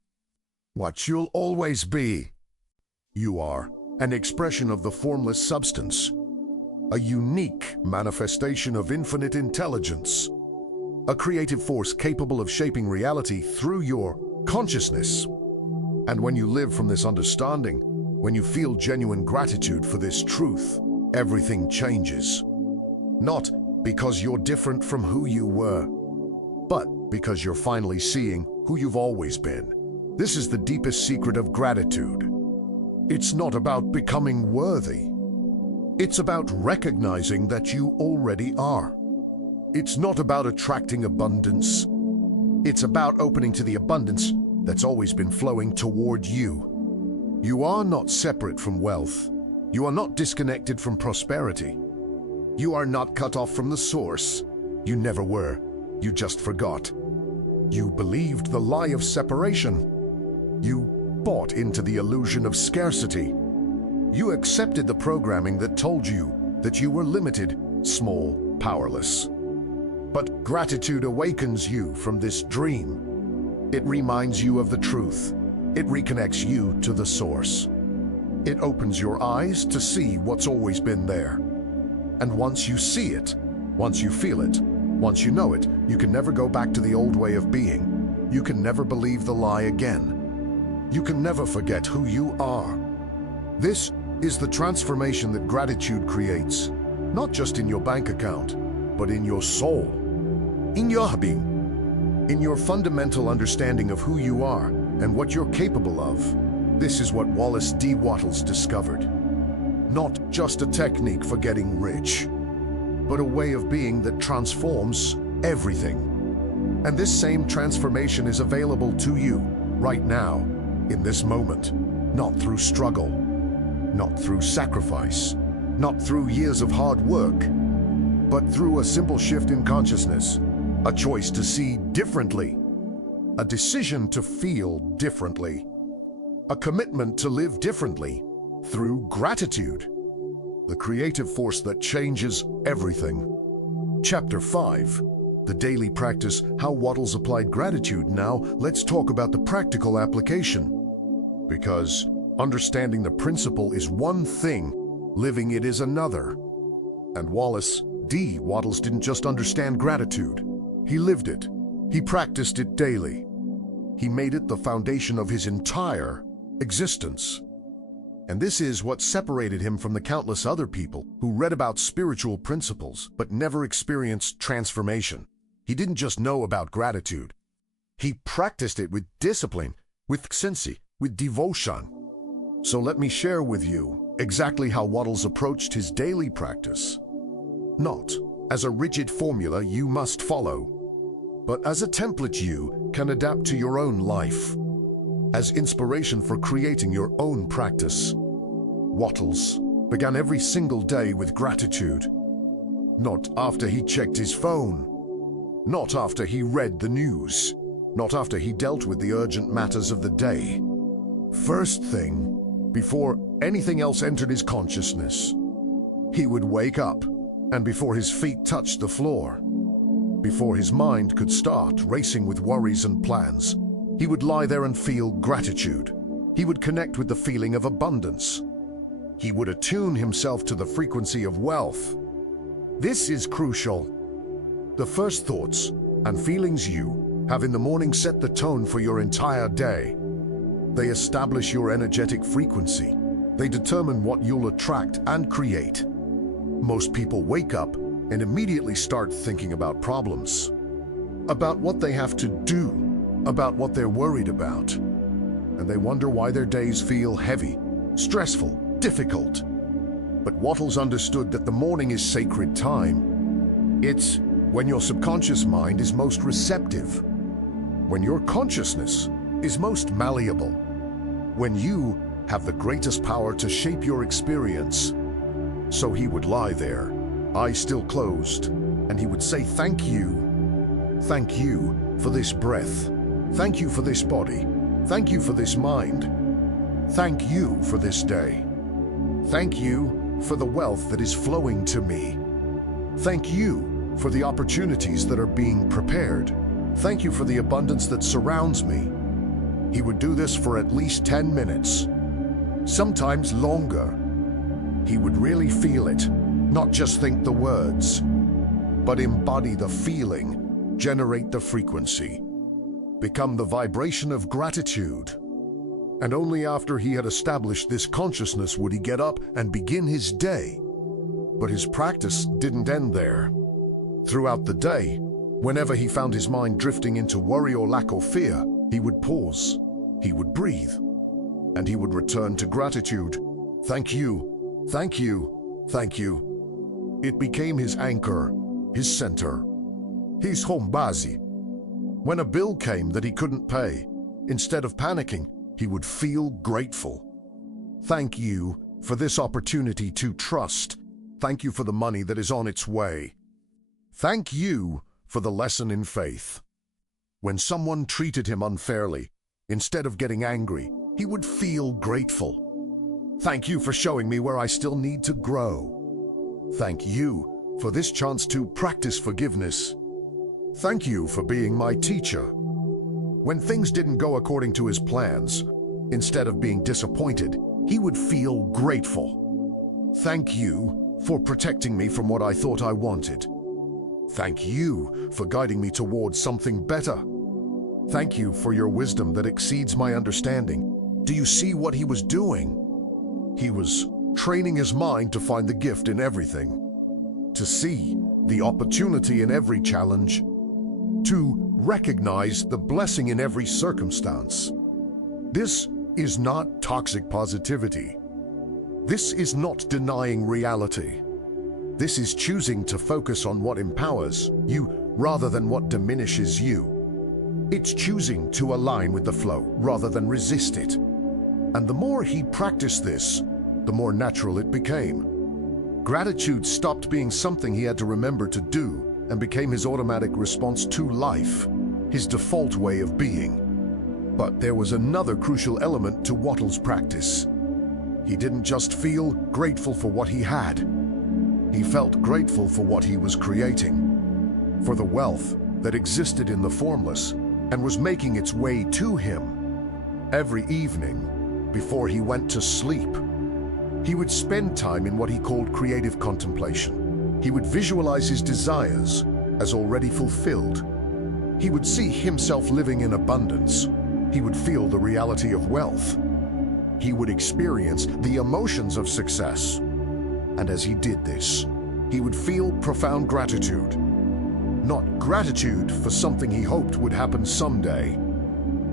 what you'll always be. You are an expression of the formless substance, a unique manifestation of infinite intelligence, a creative force capable of shaping reality through your consciousness. And when you live from this understanding, when you feel genuine gratitude for this truth, everything changes. Not because you're different from who you were, but because you're finally seeing who you've always been. This is the deepest secret of gratitude. It's not about becoming worthy. It's about recognizing that you already are. It's not about attracting abundance. It's about opening to the abundance that's always been flowing toward you. You are not separate from wealth. You are not disconnected from prosperity. You are not cut off from the source. You never were. You just forgot. You believed the lie of separation. You bought into the illusion of scarcity. You accepted the programming that told you that you were limited, small, powerless. But gratitude awakens you from this dream. It reminds you of the truth. It reconnects you to the source. It opens your eyes to see what's always been there. And once you see it, once you feel it, once you know it, you can never go back to the old way of being. You can never believe the lie again. You can never forget who you are. This is the transformation that gratitude creates, not just in your bank account, but in your soul, in your being, in your fundamental understanding of who you are and what you're capable of. This is what Wallace D. Wattles discovered. Not just a technique for getting rich, but a way of being that transforms everything. And this same transformation is available to you right now, in this moment, not through struggle, not through sacrifice, not through years of hard work, but through a simple shift in consciousness, a choice to see differently, a decision to feel differently, a commitment to live differently through gratitude, the creative force that changes everything. Chapter 5, the daily practice, how Wattles applied gratitude. Now, let's talk about the practical application. Because understanding the principle is one thing, living it is another. And Wallace D. Wattles didn't just understand gratitude. He lived it. He practiced it daily. He made it the foundation of his entire existence. And this is what separated him from the countless other people who read about spiritual principles but never experienced transformation. He didn't just know about gratitude. He practiced it with discipline, with sincerity, with devotion. So let me share with you exactly how Wattles approached his daily practice. Not as a rigid formula you must follow, but as a template you can adapt to your own life, as inspiration for creating your own practice. Wattles began every single day with gratitude. Not after he checked his phone, not after he read the news, not after he dealt with the urgent matters of the day. First thing, before anything else entered his consciousness, he would wake up, and before his feet touched the floor, before his mind could start racing with worries and plans, he would lie there and feel gratitude. He would connect with the feeling of abundance. He would attune himself to the frequency of wealth. This is crucial. The first thoughts and feelings you have in the morning set the tone for your entire day. They establish your energetic frequency. They determine what you'll attract and create. Most people wake up and immediately start thinking about problems, about what they have to do, about what they're worried about. And they wonder why their days feel heavy, stressful, difficult. But Wattles understood that the morning is sacred time. It's when your subconscious mind is most receptive, when your consciousness is most malleable, when you have the greatest power to shape your experience. So he would lie there, eyes still closed, and he would say, "Thank you. Thank you for this breath. Thank you for this body. Thank you for this mind. Thank you for this day. Thank you for the wealth that is flowing to me. Thank you for the opportunities that are being prepared. Thank you for the abundance that surrounds me." He would do this for at least 10 minutes, sometimes longer. He would really feel it, not just think the words, but embody the feeling, generate the frequency, become the vibration of gratitude. And only after he had established this consciousness would he get up and begin his day. But his practice didn't end there. Throughout the day, whenever he found his mind drifting into worry or lack of fear, he would pause, he would breathe, and he would return to gratitude. Thank you, thank you, thank you. It became his anchor, his center, his home base. When a bill came that he couldn't pay, instead of panicking, he would feel grateful. Thank you for this opportunity to trust. Thank you for the money that is on its way. Thank you for the lesson in faith. When someone treated him unfairly, instead of getting angry, he would feel grateful. Thank you for showing me where I still need to grow. Thank you for this chance to practice forgiveness. Thank you for being my teacher. When things didn't go according to his plans, instead of being disappointed, he would feel grateful. Thank you for protecting me from what I thought I wanted. Thank you for guiding me towards something better. Thank you for your wisdom that exceeds my understanding. Do you see what he was doing? He was training his mind to find the gift in everything, to see the opportunity in every challenge, to recognize the blessing in every circumstance. This is not toxic positivity. This is not denying reality. This is choosing to focus on what empowers you rather than what diminishes you. It's choosing to align with the flow rather than resist it. And the more he practiced this, the more natural it became. Gratitude stopped being something he had to remember to do and became his automatic response to life, his default way of being. But there was another crucial element to Wattles' practice. He didn't just feel grateful for what he had. He felt grateful for what he was creating, for the wealth that existed in the formless and was making its way to him. Every evening, before he went to sleep, he would spend time in what he called creative contemplation. He would visualize his desires as already fulfilled. He would see himself living in abundance. He would feel the reality of wealth. He would experience the emotions of success. And as he did this, he would feel profound gratitude. Not gratitude for something he hoped would happen someday,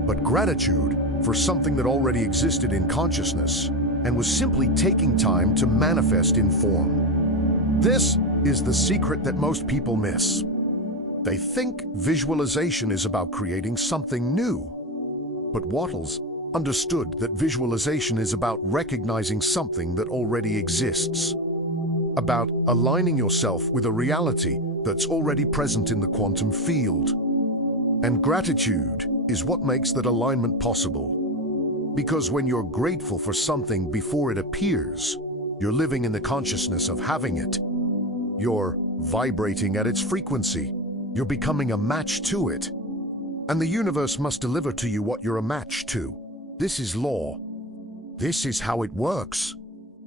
but gratitude for something that already existed in consciousness and was simply taking time to manifest in form. This is the secret that most people miss. They think visualization is about creating something new. But Wattles understood that visualization is about recognizing something that already exists, about aligning yourself with a reality that's already present in the quantum field. And gratitude is what makes that alignment possible. Because when you're grateful for something before it appears, you're living in the consciousness of having it. You're vibrating at its frequency. You're becoming a match to it. And the universe must deliver to you what you're a match to. This is law. This is how it works.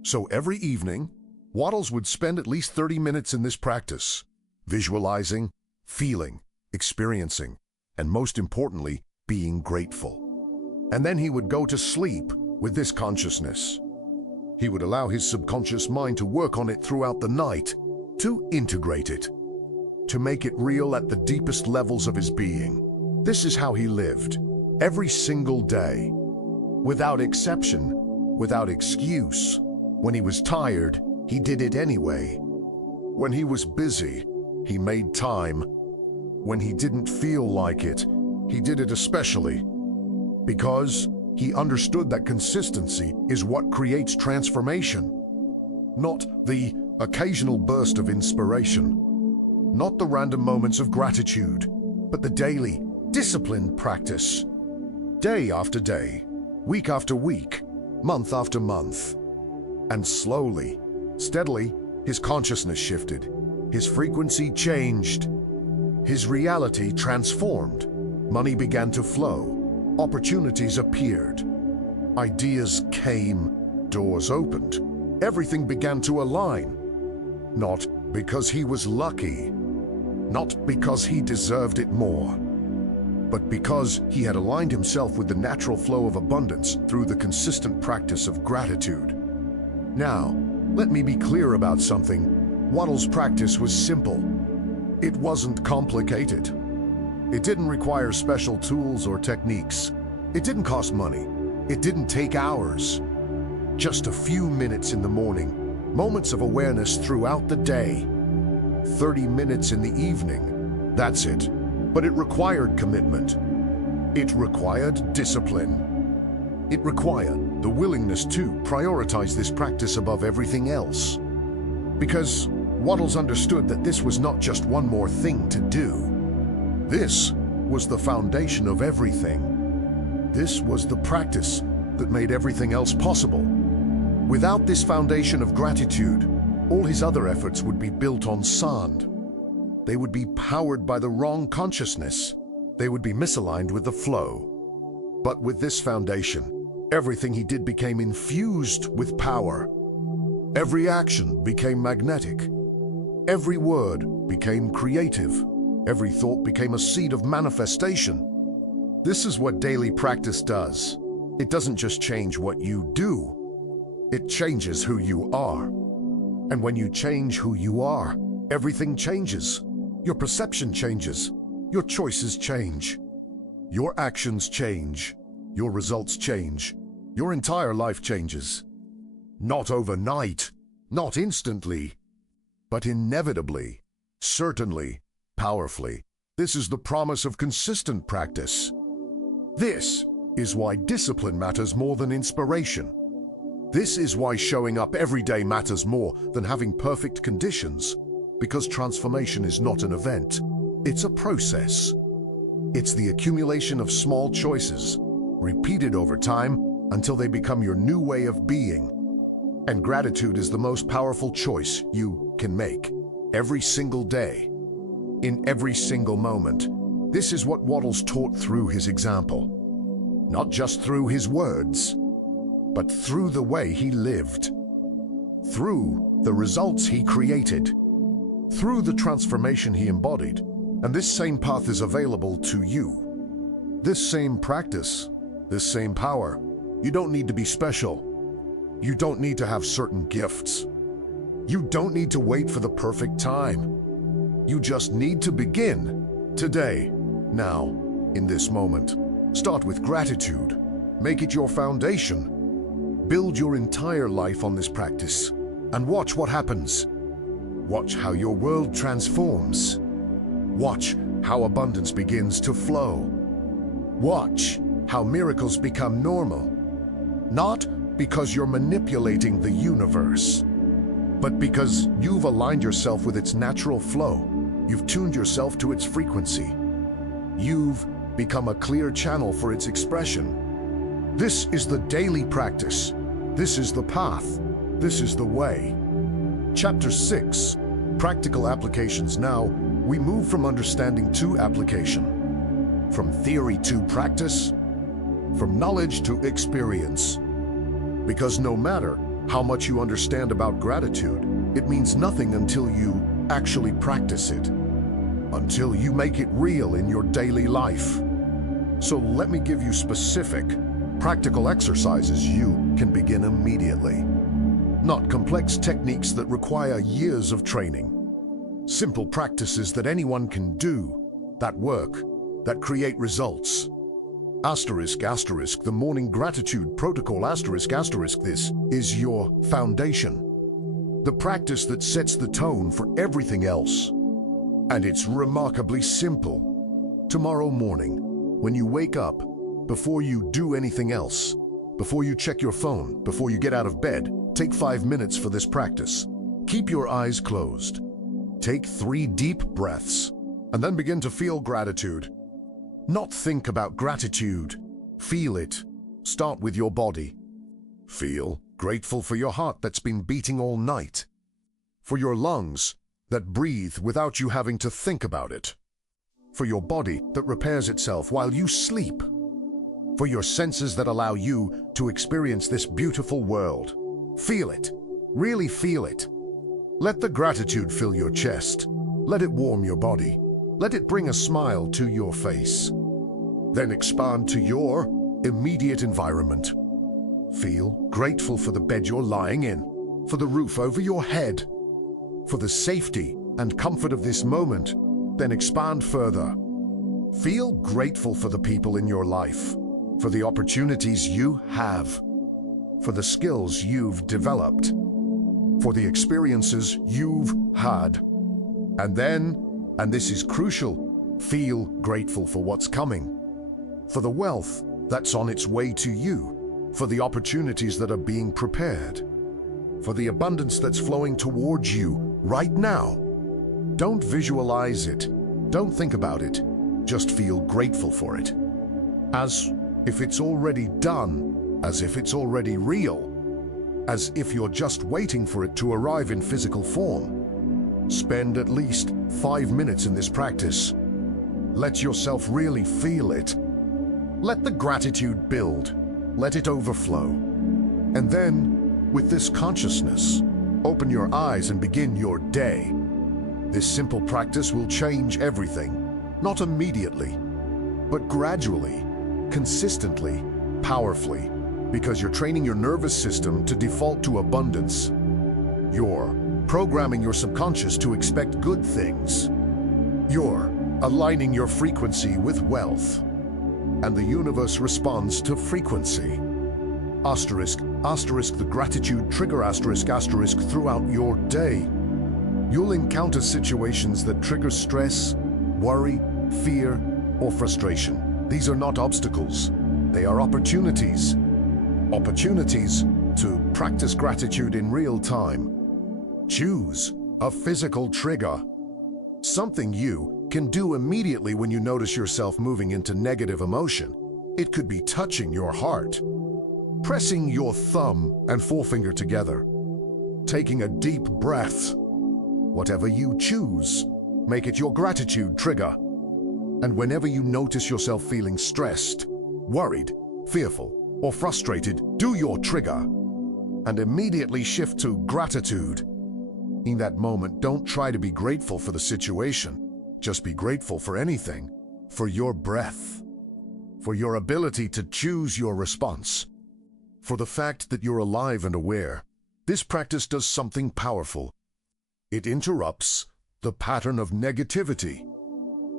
So every evening, Wattles would spend at least 30 minutes in this practice, visualizing, feeling, experiencing, and most importantly, being grateful. And then he would go to sleep with this consciousness. He would allow his subconscious mind to work on it throughout the night, to integrate it, to make it real at the deepest levels of his being. This is how he lived, every single day, without exception, without excuse. When he was tired, he did it anyway. When he was busy, he made time. When he didn't feel like it, he did it especially. Because he understood that consistency is what creates transformation. Not the occasional burst of inspiration. Not the random moments of gratitude, but the daily, disciplined practice. Day after day, week after week, month after month. And slowly, steadily, his consciousness shifted. His frequency changed. His reality transformed. Money began to flow. Opportunities appeared. Ideas came. Doors opened. Everything began to align. Not because he was lucky. Not because he deserved it more. But because he had aligned himself with the natural flow of abundance through the consistent practice of gratitude. Now, let me be clear about something. Wattles' practice was simple. It wasn't complicated. It didn't require special tools or techniques. It didn't cost money. It didn't take hours. Just a few minutes in the morning, moments of awareness throughout the day, 30 minutes in the evening. That's it. But it required commitment. It required discipline. It required the willingness to prioritize this practice above everything else. Because Wattles understood that this was not just one more thing to do. This was the foundation of everything. This was the practice that made everything else possible. Without this foundation of gratitude, all his other efforts would be built on sand. They would be powered by the wrong consciousness. They would be misaligned with the flow. But with this foundation, everything he did became infused with power. Every action became magnetic. Every word became creative. Every thought became a seed of manifestation. This is what daily practice does. It doesn't just change what you do. It changes who you are. And when you change who you are, everything changes. Your perception changes. Your choices change. Your actions change. Your results change. Your entire life changes. Not overnight, not instantly, but inevitably, certainly, powerfully. This is the promise of consistent practice. This is why discipline matters more than inspiration. This is why showing up every day matters more than having perfect conditions, because transformation is not an event, it's a process. It's the accumulation of small choices, repeated over time until they become your new way of being. And gratitude is the most powerful choice you can make, every single day, in every single moment. This is what Wattles taught through his example, not just through his words, but through the way he lived, through the results he created, through the transformation he embodied. And this same path is available to you. This same practice, this same power. You don't need to be special. You don't need to have certain gifts. You don't need to wait for the perfect time. You just need to begin today, now, in this moment. Start with gratitude. Make it your foundation. Build your entire life on this practice and watch what happens. Watch how your world transforms. Watch how abundance begins to flow. Watch how miracles become normal. Not because you're manipulating the universe, but because you've aligned yourself with its natural flow. You've tuned yourself to its frequency. You've become a clear channel for its expression. This is the daily practice. This is the path. This is the way. Chapter 6, Practical Applications. Now, we move from understanding to application, from theory to practice, from knowledge to experience. Because no matter how much you understand about gratitude, it means nothing until you actually practice it, until you make it real in your daily life. So let me give you specific, practical exercises you can begin immediately. Not complex techniques that require years of training. Simple practices that anyone can do, that work, that create results. Asterisk, asterisk, the morning gratitude protocol, asterisk, asterisk, this is your foundation. The practice that sets the tone for everything else. And it's remarkably simple. Tomorrow morning, when you wake up, before you do anything else, before you check your phone, before you get out of bed, take 5 minutes for this practice. Keep your eyes closed. Take 3 deep breaths, and then begin to feel gratitude. Not think about gratitude. Feel it. Start with your body. Feel grateful for your heart that's been beating all night. For your lungs that breathe without you having to think about it. For your body that repairs itself while you sleep. For your senses that allow you to experience this beautiful world. Feel it. Really feel it. Let the gratitude fill your chest. Let it warm your body. Let it bring a smile to your face. Then expand to your immediate environment. Feel grateful for the bed you're lying in, for the roof over your head, for the safety and comfort of this moment. Then expand further. Feel grateful for the people in your life, for the opportunities you have, for the skills you've developed, for the experiences you've had. And then, and this is crucial, feel grateful for what's coming, for the wealth that's on its way to you, for the opportunities that are being prepared, for the abundance that's flowing towards you right now. Don't visualize it. Don't think about it. Just feel grateful for it. As if it's already done, as if it's already real, as if you're just waiting for it to arrive in physical form. Spend at least 5 minutes in this practice. Let yourself really feel it. Let the gratitude build. Let it overflow. And then, with this consciousness, open your eyes and begin your day. This simple practice will change everything. Not immediately, but gradually, consistently, powerfully, because you're training your nervous system to default to abundance. You're programming your subconscious to expect good things. You're aligning your frequency with wealth. And the universe responds to frequency. Asterisk, asterisk, the gratitude trigger, asterisk, asterisk, throughout your day. You'll encounter situations that trigger stress, worry, fear, or frustration. These are not obstacles. They are opportunities. Opportunities to practice gratitude in real time. Choose a physical trigger. Something you can do immediately when you notice yourself moving into negative emotion. It could be touching your heart, pressing your thumb and forefinger together, taking a deep breath. Whatever you choose, make it your gratitude trigger. And whenever you notice yourself feeling stressed, worried, fearful, or frustrated, do your trigger and immediately shift to gratitude. In that moment, don't try to be grateful for the situation. Just be grateful for anything, for your breath, for your ability to choose your response, for the fact that you're alive and aware. This practice does something powerful. It interrupts the pattern of negativity.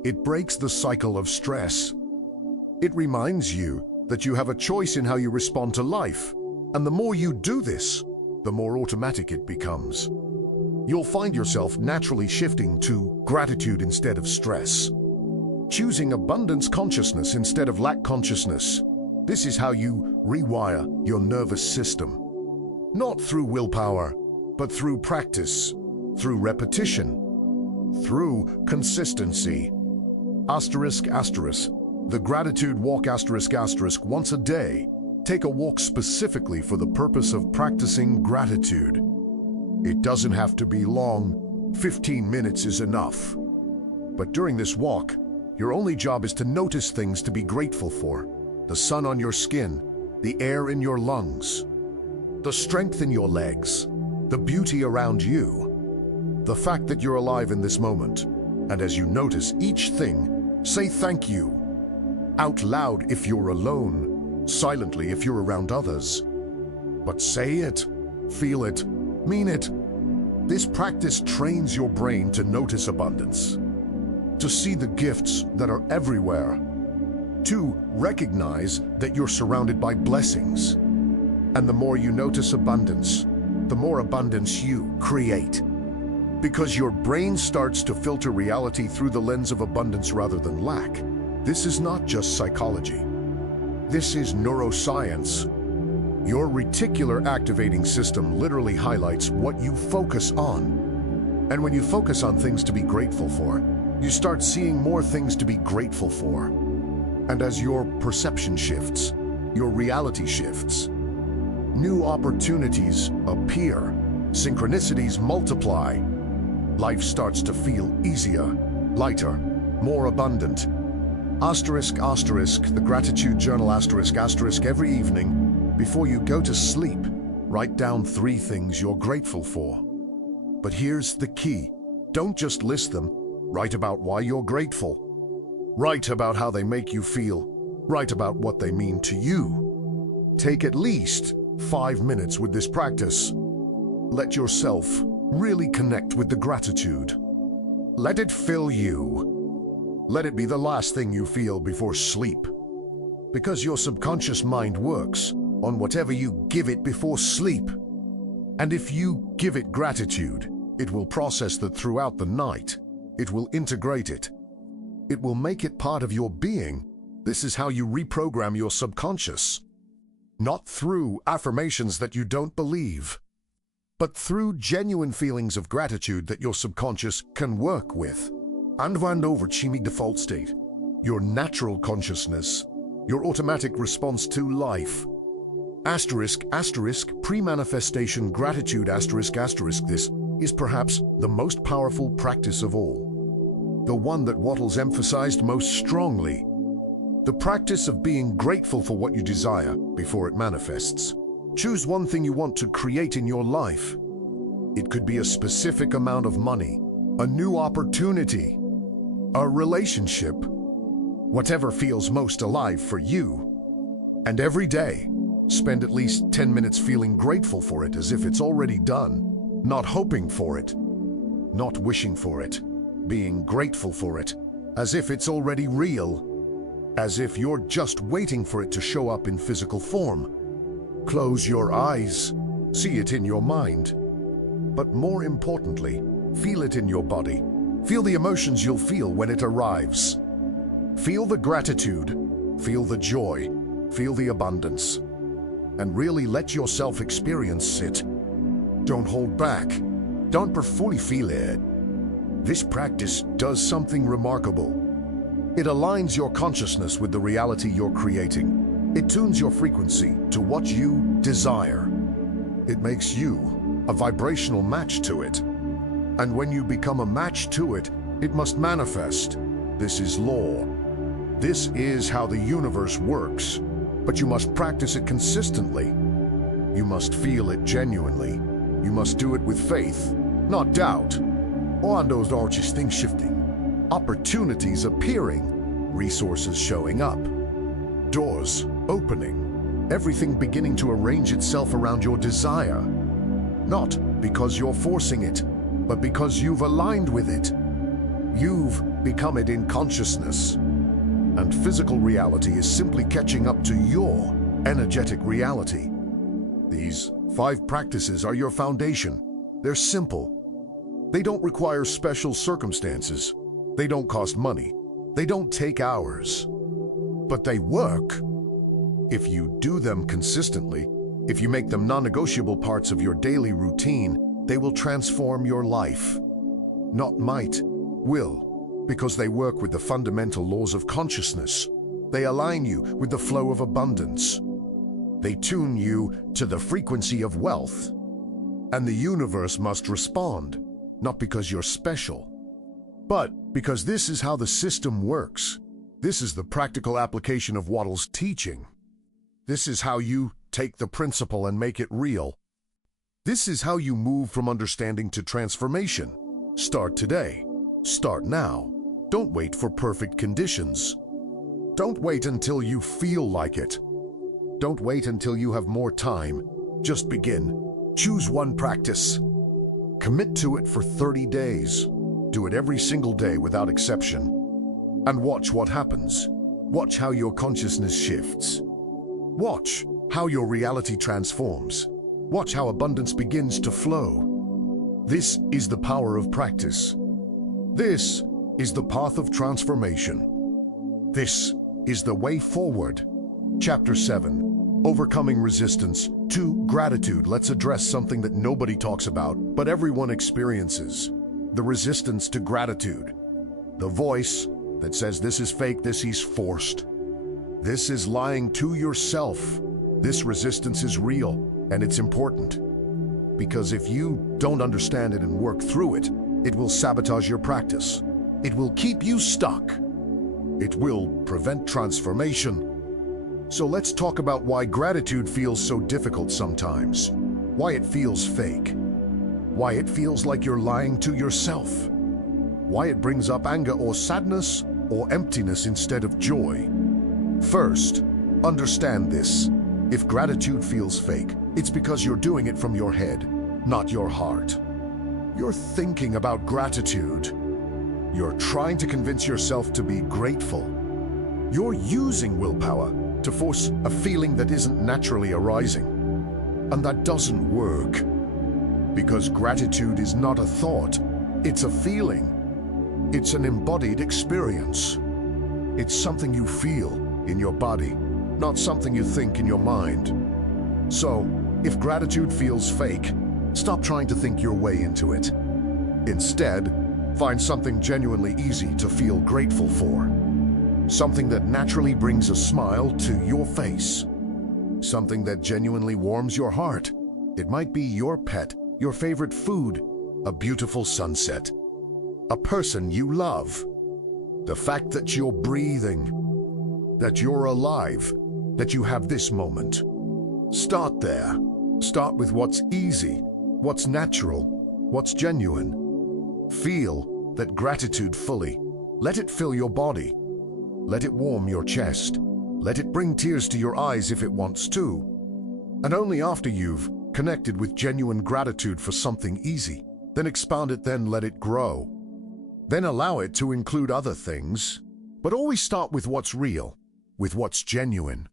It breaks the cycle of stress. It reminds you that you have a choice in how you respond to life. And the more you do this, the more automatic it becomes. You'll find yourself naturally shifting to gratitude instead of stress, choosing abundance consciousness instead of lack consciousness, This is how you rewire your nervous system. Not through willpower, but through practice, through repetition, through consistency. Asterisk, asterisk. The gratitude walk asterisk, asterisk once a day. Take a walk specifically for the purpose of practicing gratitude. It doesn't have to be long. 15 minutes is enough. But during this walk, your only job is to notice things to be grateful for. The sun on your skin, the air in your lungs, the strength in your legs, the beauty around you, the fact that you're alive in this moment. And as you notice each thing, say thank you. Out loud if you're alone, silently if you're around others. But say it, feel it, mean it. This practice trains your brain to notice abundance, to see the gifts that are everywhere, to recognize that you're surrounded by blessings. And the more you notice abundance, the more abundance you create. Because your brain starts to filter reality through the lens of abundance rather than lack. This is not just psychology. This is neuroscience. Your reticular activating system literally highlights what you focus on. And when you focus on things to be grateful for, you start seeing more things to be grateful for. And as your perception shifts, your reality shifts. New opportunities appear. Synchronicities multiply. Life starts to feel easier, lighter, more abundant. Asterisk, asterisk, the gratitude journal asterisk, asterisk every evening. Before you go to sleep, write down 3 things you're grateful for. But here's the key. Don't just list them. Write about why you're grateful. Write about how they make you feel. Write about what they mean to you. Take at least 5 minutes with this practice. Let yourself really connect with the gratitude. Let it fill you. Let it be the last thing you feel before sleep. Because your subconscious mind works on whatever you give it before sleep. And if you give it gratitude, it will process that throughout the night. It will integrate it. It will make it part of your being. This is how you reprogram your subconscious. Not through affirmations that you don't believe, but through genuine feelings of gratitude that your subconscious can work with. Anwend over chimi default state, your natural consciousness, your automatic response to life. Asterisk, asterisk, pre-manifestation gratitude asterisk, asterisk. This is perhaps the most powerful practice of all. The one that Wattles emphasized most strongly. The practice of being grateful for what you desire before it manifests. Choose one thing you want to create in your life. It could be a specific amount of money, a new opportunity, a relationship, whatever feels most alive for you. And every day, spend at least 10 minutes feeling grateful for it as if it's already done, not hoping for it, not wishing for it, being grateful for it, as if it's already real, as if you're just waiting for it to show up in physical form. Close your eyes, see it in your mind, but more importantly, feel it in your body. Feel the emotions you'll feel when it arrives. Feel the gratitude, feel the joy, feel the abundance, and really let yourself experience it. Don't hold back. Don't fully feel it. This practice does something remarkable. It aligns your consciousness with the reality you're creating. It tunes your frequency to what you desire. It makes you a vibrational match to it. And when you become a match to it, it must manifest. This is law. This is how the universe works. But you must practice it consistently. You must feel it genuinely. You must do it with faith, not doubt. Those are just things shifting. Opportunities appearing. Resources showing up. Doors opening. Everything beginning to arrange itself around your desire. Not because you're forcing it, but because you've aligned with it. You've become it in consciousness. And physical reality is simply catching up to your energetic reality. These 5 practices are your foundation. They're simple. They don't require special circumstances. They don't cost money. They don't take hours. But they work. If you do them consistently, if you make them non-negotiable parts of your daily routine, they will transform your life. Not might, will, because they work with the fundamental laws of consciousness. They align you with the flow of abundance. They tune you to the frequency of wealth. And the universe must respond, not because you're special, but because this is how the system works. This is the practical application of Wattles' teaching. This is how you take the principle and make it real. This is how you move from understanding to transformation. Start today. Start now. Don't wait for perfect conditions. Don't wait until you feel like it. Don't wait until you have more time. Just begin. Choose one practice. Commit to it for 30 days. Do it every single day without exception. And watch what happens. Watch how your consciousness shifts. Watch how your reality transforms. Watch how abundance begins to flow. This is the power of practice. This is the path of transformation. This is the way forward. Chapter 7. Overcoming resistance. 2. Gratitude. Let's address something that nobody talks about, but everyone experiences. The resistance to gratitude. The voice that says this is fake, this is forced. This is lying to yourself. This resistance is real, and it's important. Because if you don't understand it and work through it, it will sabotage your practice. It will keep you stuck. It will prevent transformation. So let's talk about why gratitude feels so difficult sometimes. Why it feels fake. Why it feels like you're lying to yourself. Why it brings up anger or sadness or emptiness instead of joy. First, understand this. If gratitude feels fake, it's because you're doing it from your head, not your heart. You're thinking about gratitude. You're trying to convince yourself to be grateful. You're using willpower to force a feeling that isn't naturally arising. And that doesn't work. Because gratitude is not a thought, it's a feeling. It's an embodied experience. It's something you feel in your body, not something you think in your mind. So, if gratitude feels fake, stop trying to think your way into it. Instead, find something genuinely easy to feel grateful for. Something that naturally brings a smile to your face. Something that genuinely warms your heart. It might be your pet, your favorite food, a beautiful sunset, a person you love, the fact that you're breathing, that you're alive, that you have this moment. Start there. Start with what's easy, what's natural, what's genuine. Feel that gratitude fully. Let it fill your body. Let it warm your chest. Let it bring tears to your eyes if it wants to. And only after you've connected with genuine gratitude for something easy, then expand it, then let it grow. Then allow it to include other things, but always start with what's real, with what's genuine,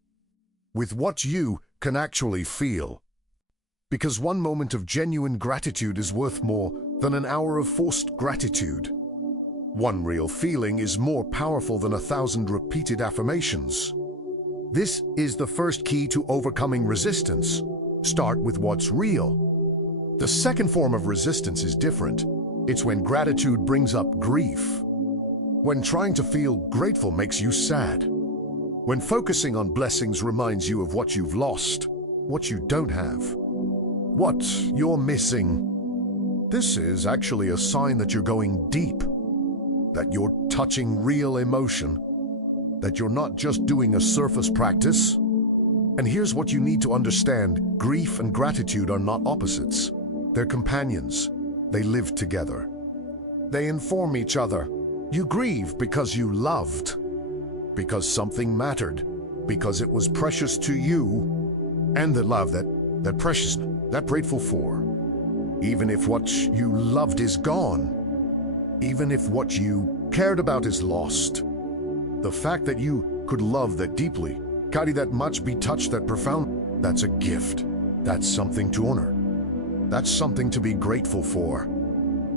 with what you can actually feel. Because one moment of genuine gratitude is worth more than an hour of forced gratitude. One real feeling is more powerful than 1,000 repeated affirmations. This is the first key to overcoming resistance. Start with what's real. The second form of resistance is different. It's when gratitude brings up grief. When trying to feel grateful makes you sad. When focusing on blessings reminds you of what you've lost, what you don't have, what you're missing. This is actually a sign that you're going deep. That you're touching real emotion, that you're not just doing a surface practice. And here's what you need to understand. Grief and gratitude are not opposites. They're companions. They live together. They inform each other. You grieve because you loved, because something mattered, because it was precious to you, and the love that precious, that grateful for. Even if what you loved is gone, even if what you cared about is lost, the fact that you could love that deeply, carry that much, be touched that profound, that's a gift. That's something to honor. That's something to be grateful for.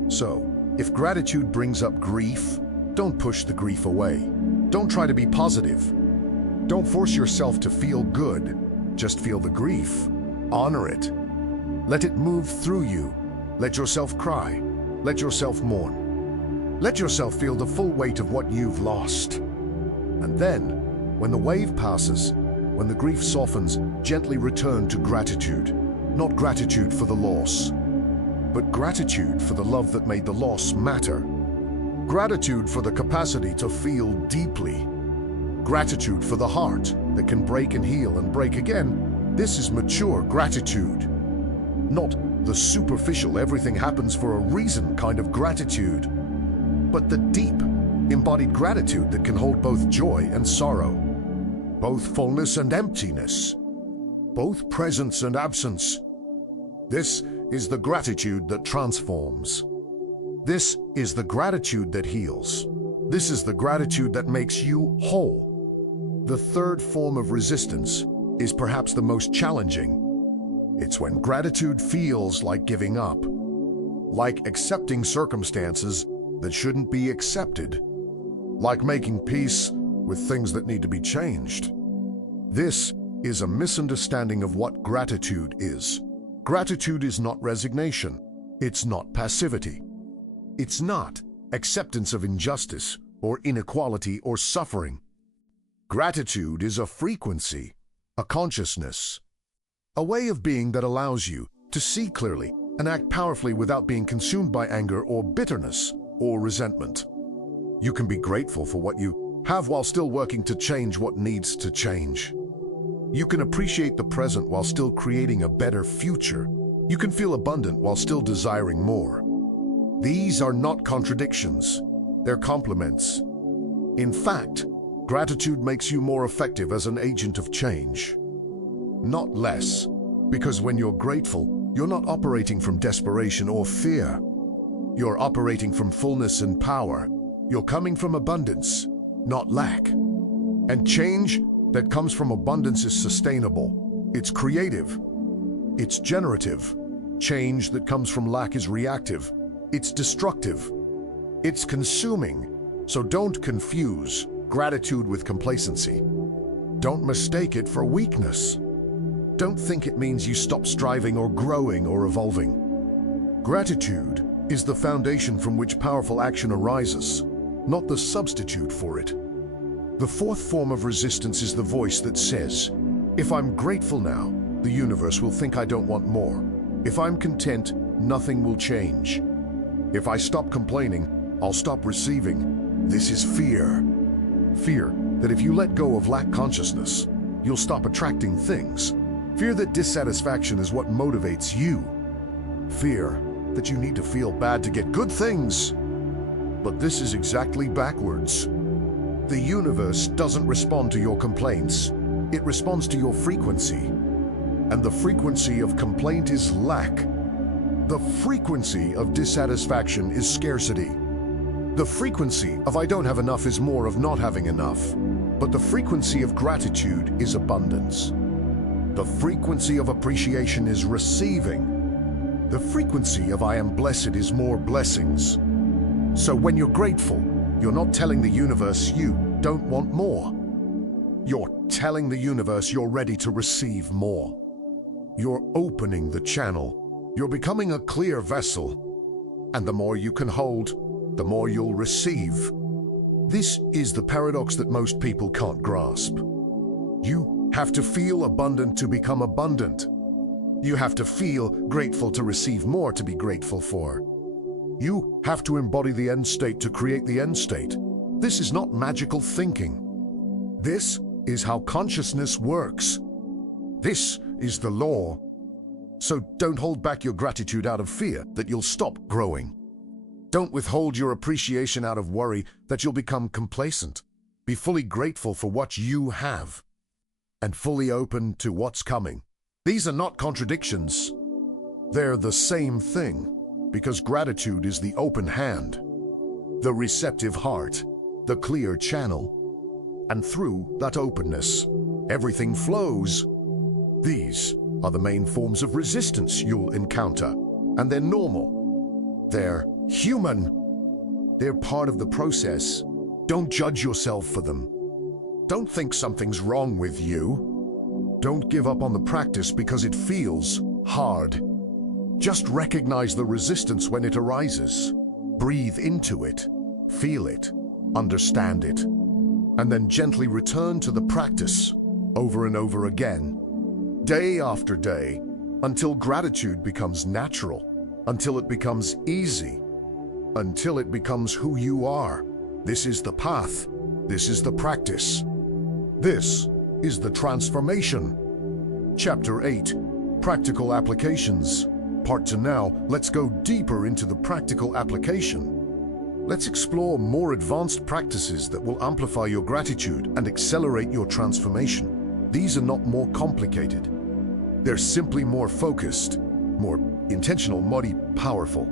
So, if gratitude brings up grief, don't push the grief away. Don't try to be positive. Don't force yourself to feel good. Just feel the grief. Honor it. Let it move through you. Let yourself cry. Let yourself mourn. Let yourself feel the full weight of what you've lost. And then, when the wave passes, when the grief softens, gently return to gratitude. Not gratitude for the loss, but gratitude for the love that made the loss matter. Gratitude for the capacity to feel deeply. Gratitude for the heart that can break and heal and break again. This is mature gratitude. Not the superficial, everything happens for a reason kind of gratitude, but the deep, embodied gratitude that can hold both joy and sorrow, both fullness and emptiness, both presence and absence. This is the gratitude that transforms. This is the gratitude that heals. This is the gratitude that makes you whole. The third form of resistance is perhaps the most challenging. It's when gratitude feels like giving up, like accepting circumstances that shouldn't be accepted, like making peace with things that need to be changed. This is a misunderstanding of what gratitude is. Gratitude is not resignation. It's not passivity. It's not acceptance of injustice or inequality or suffering. Gratitude is a frequency, a consciousness, a way of being that allows you to see clearly and act powerfully without being consumed by anger or bitterness or resentment. You can be grateful for what you have while still working to change what needs to change. You can appreciate the present while still creating a better future. You can feel abundant while still desiring more. These are not contradictions, they're complements. In fact, gratitude makes you more effective as an agent of change, not less, because when you're grateful, you're not operating from desperation or fear. You're operating from fullness and power. You're coming from abundance, not lack. And change that comes from abundance is sustainable. It's creative. It's generative. Change that comes from lack is reactive. It's destructive. It's consuming. So don't confuse gratitude with complacency. Don't mistake it for weakness. Don't think it means you stop striving or growing or evolving. Gratitude is the foundation from which powerful action arises, not the substitute for it. The fourth form of resistance is the voice that says, if I'm grateful now, the universe will think I don't want more. If I'm content, nothing will change. If I stop complaining, I'll stop receiving. This is fear. Fear that if you let go of lack consciousness, you'll stop attracting things. Fear that dissatisfaction is what motivates you. Fear that you need to feel bad to get good things. But this is exactly backwards. The universe doesn't respond to your complaints. It responds to your frequency. And the frequency of complaint is lack. The frequency of dissatisfaction is scarcity. The frequency of I don't have enough is more of not having enough. But the frequency of gratitude is abundance. The frequency of appreciation is receiving. The frequency of I am blessed is more blessings. So when you're grateful, you're not telling the universe you don't want more. You're telling the universe you're ready to receive more. You're opening the channel. You're becoming a clear vessel. And the more you can hold, the more you'll receive. This is the paradox that most people can't grasp. You have to feel abundant to become abundant. You have to feel grateful to receive more to be grateful for. You have to embody the end state to create the end state. This is not magical thinking. This is how consciousness works. This is the law. So don't hold back your gratitude out of fear that you'll stop growing. Don't withhold your appreciation out of worry that you'll become complacent. Be fully grateful for what you have and fully open to what's coming. These are not contradictions. They're the same thing, because gratitude is the open hand, the receptive heart, the clear channel. And through that openness, everything flows. These are the main forms of resistance you'll encounter, and they're normal. They're human. They're part of the process. Don't judge yourself for them. Don't think something's wrong with you. Don't give up on the practice because it feels hard. Just recognize the resistance when it arises. Breathe into it, feel it, understand it, and then gently return to the practice over and over again, day after day, until gratitude becomes natural, until it becomes easy, until it becomes who you are. This is the path. This is the practice. This is the transformation. Chapter 8, Practical Applications. Part 2 now, let's go deeper into the practical application. Let's explore more advanced practices that will amplify your gratitude and accelerate your transformation. These are not more complicated. They're simply more focused, more intentional, more powerful.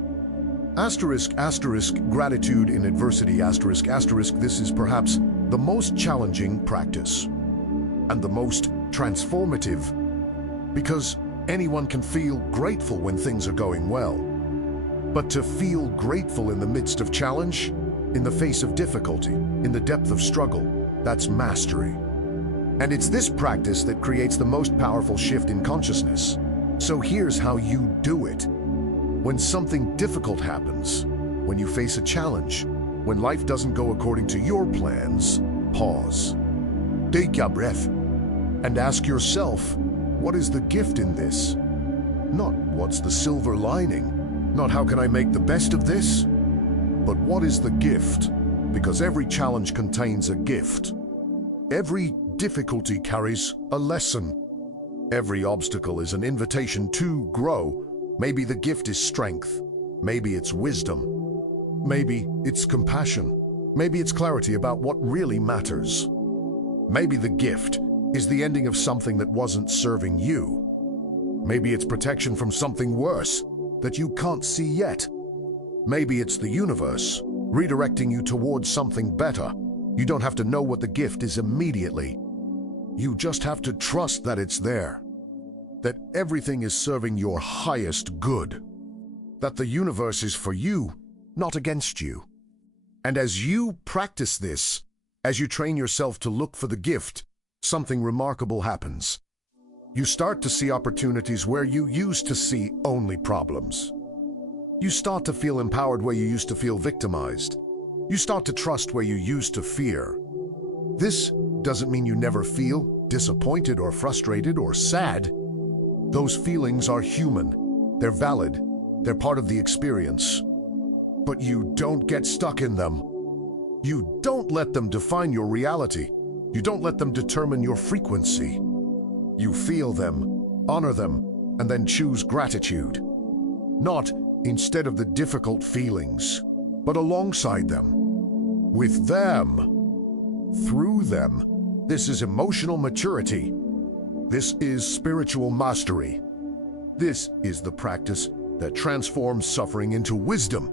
Asterisk, asterisk, gratitude in adversity, asterisk, asterisk, this is perhaps the most challenging practice and the most transformative, because anyone can feel grateful when things are going well. But to feel grateful in the midst of challenge, in the face of difficulty, in the depth of struggle, that's mastery. And it's this practice that creates the most powerful shift in consciousness. So here's how you do it. When something difficult happens, when you face a challenge, when life doesn't go according to your plans, pause. Take a breath and ask yourself, what is the gift in this? Not what's the silver lining, not how can I make the best of this, but what is the gift? Because every challenge contains a gift. Every difficulty carries a lesson. Every obstacle is an invitation to grow. Maybe the gift is strength. Maybe it's wisdom. Maybe it's compassion. Maybe it's clarity about what really matters. Maybe the gift is the ending of something that wasn't serving you. Maybe it's protection from something worse that you can't see yet. Maybe it's the universe redirecting you towards something better. You don't have to know what the gift is immediately. You just have to trust that it's there, that everything is serving your highest good, that the universe is for you, not against you. And as you practice this, as you train yourself to look for the gift, something remarkable happens. You start to see opportunities where you used to see only problems. You start to feel empowered where you used to feel victimized. You start to trust where you used to fear. This doesn't mean you never feel disappointed or frustrated or sad. Those feelings are human. They're valid. They're part of the experience. But you don't get stuck in them. You don't let them define your reality. You don't let them determine your frequency. You feel them, honor them, and then choose gratitude. Not instead of the difficult feelings, but alongside them, with them, through them. This is emotional maturity. This is spiritual mastery. This is the practice that transforms suffering into wisdom.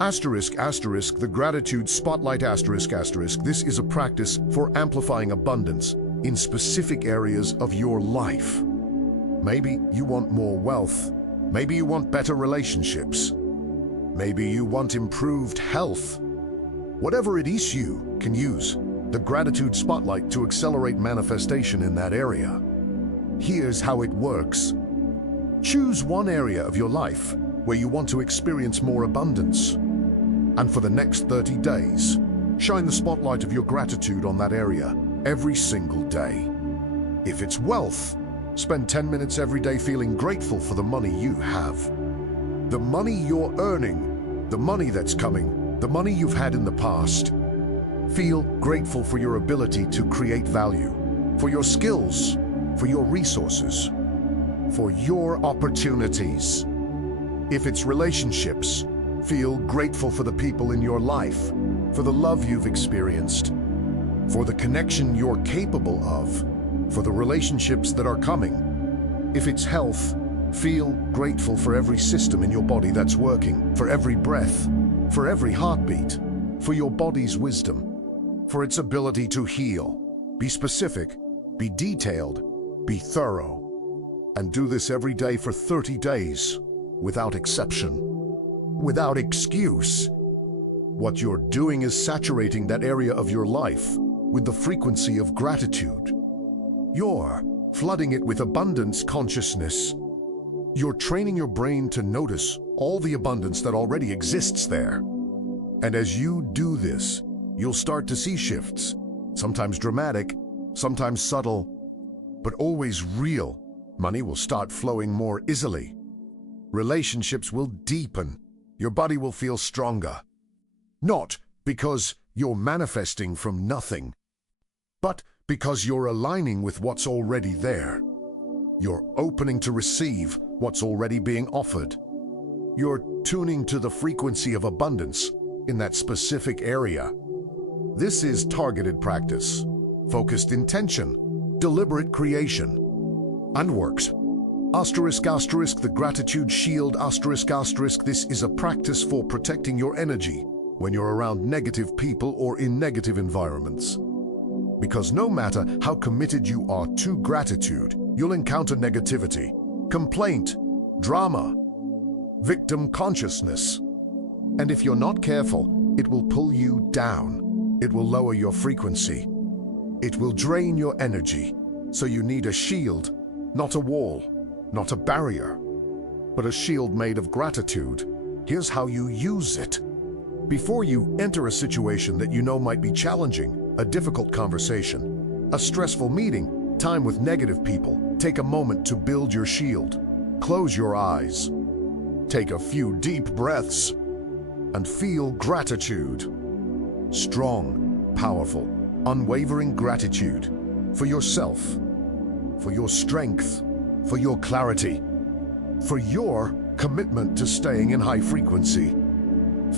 Asterisk, asterisk, the gratitude spotlight, asterisk, asterisk. This is a practice for amplifying abundance in specific areas of your life. Maybe you want more wealth. Maybe you want better relationships. Maybe you want improved health. Whatever it is, you can use the gratitude spotlight to accelerate manifestation in that area. Here's how it works. Choose one area of your life where you want to experience more abundance. And for the next 30 days, shine the spotlight of your gratitude on that area every single day. If it's wealth, spend 10 minutes every day feeling grateful for the money you have. The money you're earning, the money that's coming, the money you've had in the past. Feel grateful for your ability to create value, for your skills, for your resources, for your opportunities. If it's relationships, feel grateful for the people in your life, for the love you've experienced, for the connection you're capable of, for the relationships that are coming. If it's health, feel grateful for every system in your body that's working, for every breath, for every heartbeat, for your body's wisdom, for its ability to heal. Be specific, be detailed, be thorough. And do this every day for 30 days, without exception, without excuse. What you're doing is saturating that area of your life with the frequency of gratitude. You're flooding it with abundance consciousness. You're training your brain to notice all the abundance that already exists there. And as you do this, you'll start to see shifts, sometimes dramatic, sometimes subtle, but always real. Money will start flowing more easily. Relationships will deepen. Your body will feel stronger. Not because you're manifesting from nothing, but because you're aligning with what's already there. You're opening to receive what's already being offered. You're tuning to the frequency of abundance in that specific area. This is targeted practice, focused intention, deliberate creation, and works. Asterisk, asterisk, the gratitude shield, asterisk, asterisk, this is a practice for protecting your energy when you're around negative people or in negative environments. Because no matter how committed you are to gratitude, you'll encounter negativity, complaint, drama, victim consciousness. And if you're not careful, it will pull you down. It will lower your frequency. It will drain your energy. So you need a shield, not a wall, not a barrier, but a shield made of gratitude. Here's how you use it. Before you enter a situation that you know might be challenging, a difficult conversation, a stressful meeting, time with negative people, take a moment to build your shield. Close your eyes. Take a few deep breaths and feel gratitude. Strong, powerful, unwavering gratitude for yourself, for your strength, for your clarity, for your commitment to staying in high frequency.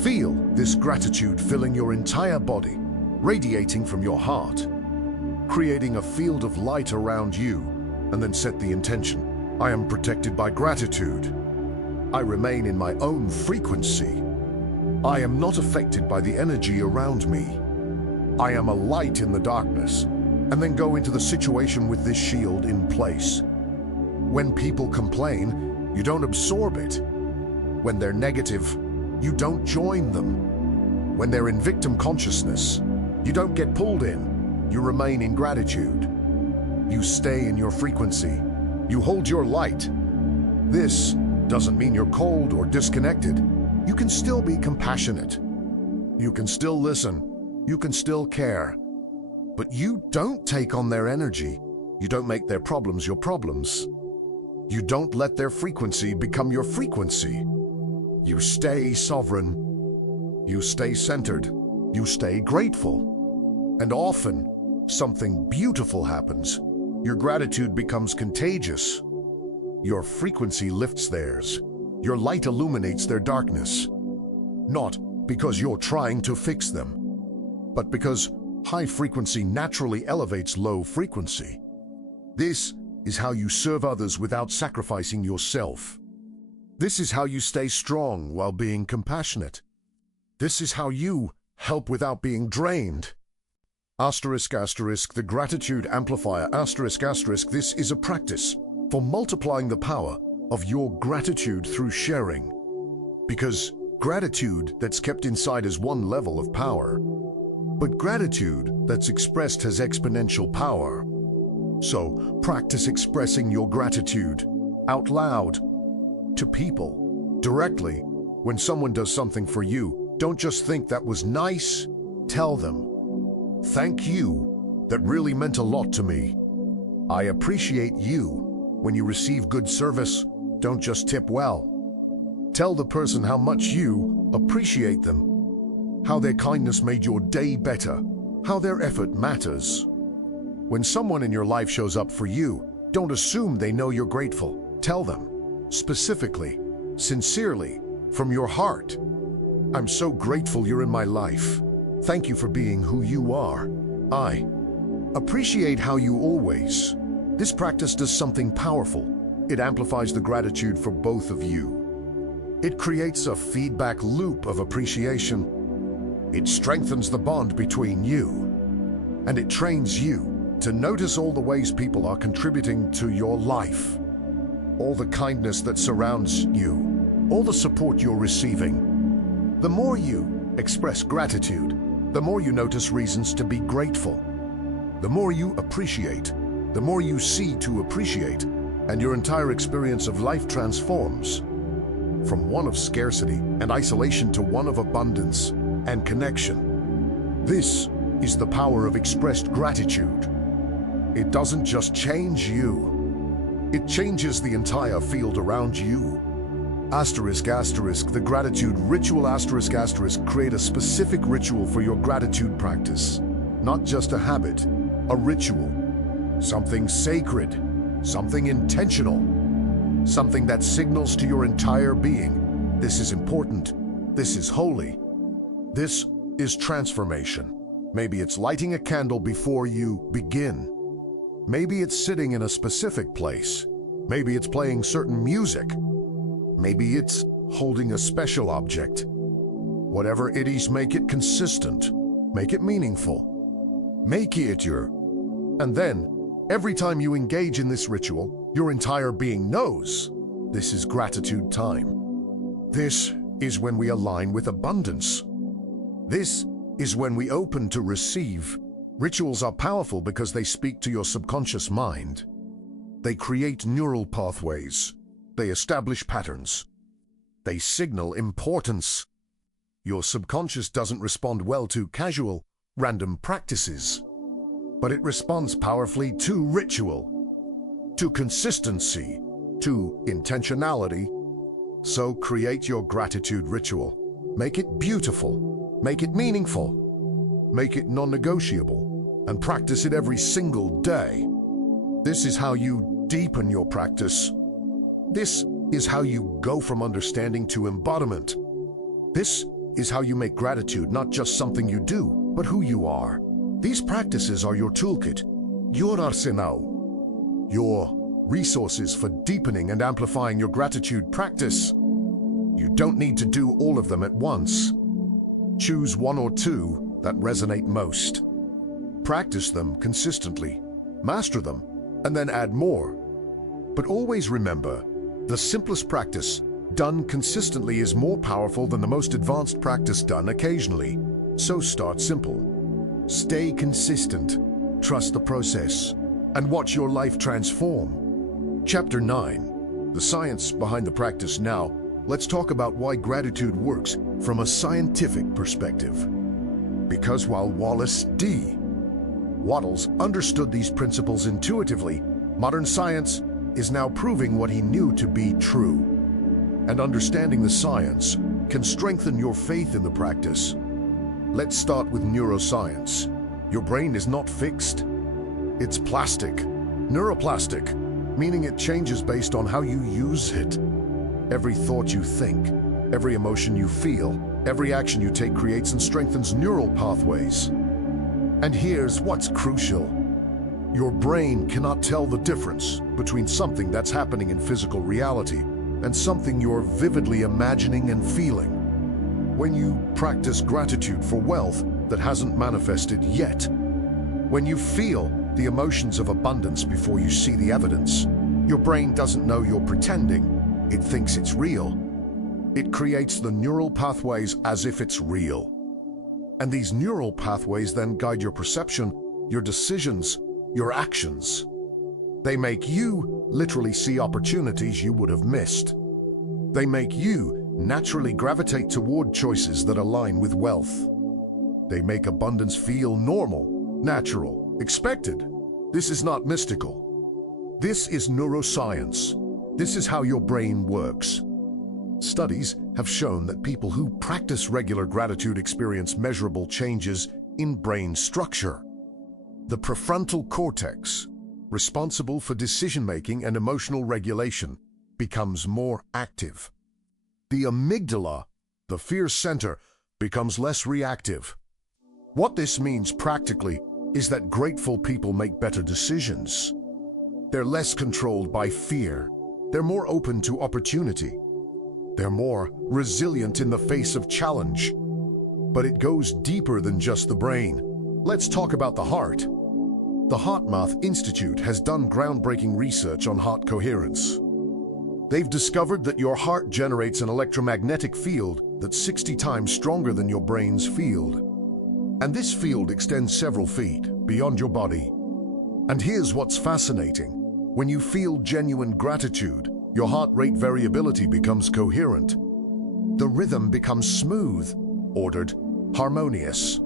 Feel this gratitude filling your entire body, radiating from your heart, creating a field of light around you, and then set the intention. I am protected by gratitude. I remain in my own frequency. I am not affected by the energy around me. I am a light in the darkness, and then go into the situation with this shield in place. When people complain, you don't absorb it. When they're negative, you don't join them. When they're in victim consciousness, you don't get pulled in. You remain in gratitude. You stay in your frequency. You hold your light. This doesn't mean you're cold or disconnected. You can still be compassionate. You can still listen. You can still care. But you don't take on their energy. You don't make their problems your problems. You don't let their frequency become your frequency. You stay sovereign. You stay centered. You stay grateful. And often, something beautiful happens. Your gratitude becomes contagious. Your frequency lifts theirs. Your light illuminates their darkness. Not because you're trying to fix them, but because high frequency naturally elevates low frequency. This is how you serve others without sacrificing yourself. This is how you stay strong while being compassionate. This is how you help without being drained. Asterisk, asterisk, the gratitude amplifier, asterisk, asterisk, this is a practice for multiplying the power of your gratitude through sharing. Because gratitude that's kept inside is one level of power, but gratitude that's expressed has exponential power. So practice expressing your gratitude out loud to people, directly. When someone does something for you, don't just think that was nice, tell them, "Thank you, that really meant a lot to me. I appreciate you." When you receive good service, don't just tip well. Tell the person how much you appreciate them, how their kindness made your day better, how their effort matters. When someone in your life shows up for you, don't assume they know you're grateful. Tell them, specifically, sincerely, from your heart, "I'm so grateful you're in my life. Thank you for being who you are. I appreciate how you always." This practice does something powerful. It amplifies the gratitude for both of you. It creates a feedback loop of appreciation. It strengthens the bond between you. And it trains you to notice all the ways people are contributing to your life. All the kindness that surrounds you. All the support you're receiving. The more you express gratitude, the more you notice reasons to be grateful. The more you appreciate, the more you see to appreciate, and your entire experience of life transforms. From one of scarcity and isolation to one of abundance and connection. This is the power of expressed gratitude. It doesn't just change you, it changes the entire field around you. Asterisk, asterisk, the gratitude ritual, asterisk, asterisk, create a specific ritual for your gratitude practice. Not just a habit, a ritual. Something sacred, something intentional, something that signals to your entire being, this is important, this is holy, this is transformation. Maybe it's lighting a candle before you begin. Maybe it's sitting in a specific place. Maybe it's playing certain music. Maybe it's holding a special object. Whatever it is, make it consistent. Make it meaningful. Make it your. And then, every time you engage in this ritual, your entire being knows this is gratitude time. This is when we align with abundance. This is when we open to receive. Rituals are powerful because they speak to your subconscious mind. They create neural pathways. They establish patterns. They signal importance. Your subconscious doesn't respond well to casual, random practices, but it responds powerfully to ritual, to consistency, to intentionality. So create your gratitude ritual. Make it beautiful. Make it meaningful. Make it non-negotiable, and practice it every single day. This is how you deepen your practice. This is how you go from understanding to embodiment. This is how you make gratitude not just something you do, but who you are. These practices are your toolkit, your arsenal, your resources for deepening and amplifying your gratitude practice. You don't need to do all of them at once. Choose one or two that resonate most. Practice them consistently, master them, and then add more. But always remember, the simplest practice done consistently is more powerful than the most advanced practice done occasionally. So start simple. Stay consistent, trust the process, and watch your life transform. Chapter 9, the science behind the practice. Now, let's talk about why gratitude works from a scientific perspective. Because while Wallace D. Wattles understood these principles intuitively, modern science is now proving what he knew to be true. And understanding the science can strengthen your faith in the practice. Let's start with neuroscience. Your brain is not fixed. It's plastic, neuroplastic, meaning it changes based on how you use it. Every thought you think, every emotion you feel, every action you take creates and strengthens neural pathways. And here's what's crucial. Your brain cannot tell the difference between something that's happening in physical reality and something you're vividly imagining and feeling. When you practice gratitude for wealth that hasn't manifested yet, when you feel the emotions of abundance before you see the evidence, your brain doesn't know you're pretending. It thinks it's real. It creates the neural pathways as if it's real. And these neural pathways then guide your perception, your decisions, your actions. They make you literally see opportunities you would have missed. They make you naturally gravitate toward choices that align with wealth. They make abundance feel normal, natural, expected. This is not mystical. This is neuroscience. This is how your brain works. Studies have shown that people who practice regular gratitude experience measurable changes in brain structure. The prefrontal cortex, responsible for decision-making and emotional regulation, becomes more active. The amygdala, the fear center, becomes less reactive. What this means practically is that grateful people make better decisions. They're less controlled by fear. They're more open to opportunity. They're more resilient in the face of challenge. But it goes deeper than just the brain. Let's talk about the heart. The HeartMath Institute has done groundbreaking research on heart coherence. They've discovered that your heart generates an electromagnetic field that's 60 times stronger than your brain's field. And this field extends several feet, beyond your body. And here's what's fascinating. When you feel genuine gratitude, your heart rate variability becomes coherent. The rhythm becomes smooth, ordered, harmonious.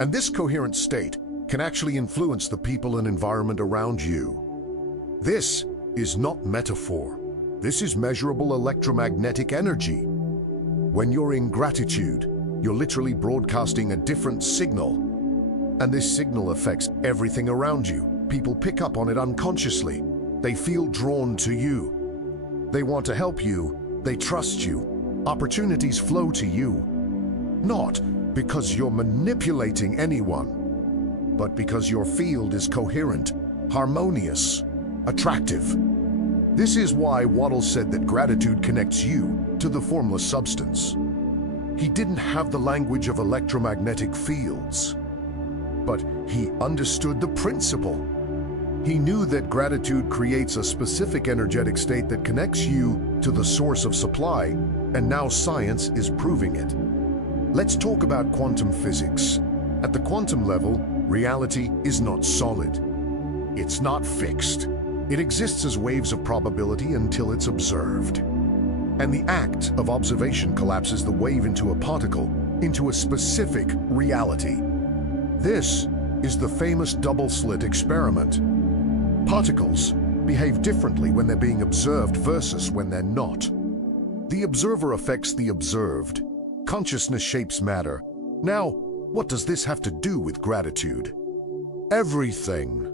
And this coherent state can actually influence the people and environment around you. This is not metaphor. This is measurable electromagnetic energy. When you're in gratitude, you're literally broadcasting a different signal. And this signal affects everything around you. People pick up on it unconsciously. They feel drawn to you. They want to help you. They trust you. Opportunities flow to you. Not because you're manipulating anyone, but because your field is coherent, harmonious, attractive. This is why Wattles said that gratitude connects you to the formless substance. He didn't have the language of electromagnetic fields, but he understood the principle. He knew that gratitude creates a specific energetic state that connects you to the source of supply, and now science is proving it. Let's talk about quantum physics. At the quantum level, reality is not solid. It's not fixed. It exists as waves of probability until it's observed. And the act of observation collapses the wave into a particle, into a specific reality. This is the famous double-slit experiment. Particles behave differently when they're being observed versus when they're not. The observer affects the observed. Consciousness shapes matter. Now, what does this have to do with gratitude? Everything.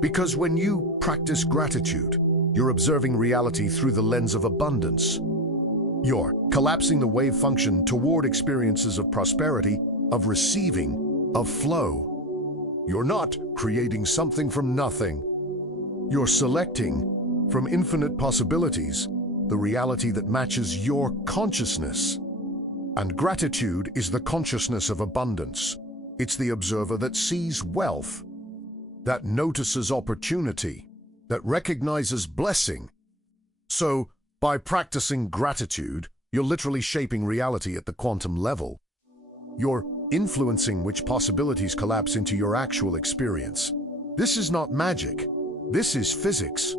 Because when you practice gratitude, you're observing reality through the lens of abundance. You're collapsing the wave function toward experiences of prosperity, of receiving, of flow. You're not creating something from nothing. You're selecting from infinite possibilities the reality that matches your consciousness. And gratitude is the consciousness of abundance. It's the observer that sees wealth, that notices opportunity, that recognizes blessing. So, by practicing gratitude, you're literally shaping reality at the quantum level. You're influencing which possibilities collapse into your actual experience. This is not magic. This is physics.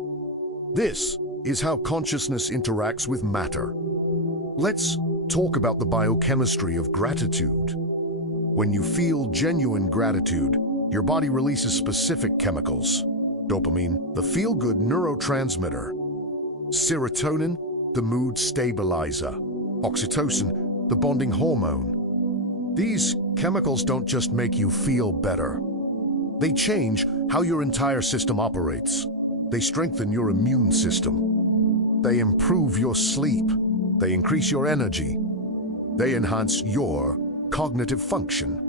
This is how consciousness interacts with matter. Let's talk about the biochemistry of gratitude. When you feel genuine gratitude, your body releases specific chemicals. Dopamine, the feel-good neurotransmitter. Serotonin, the mood stabilizer. Oxytocin, the bonding hormone. These chemicals don't just make you feel better. They change how your entire system operates. They strengthen your immune system. They improve your sleep. They increase your energy. They enhance your cognitive function.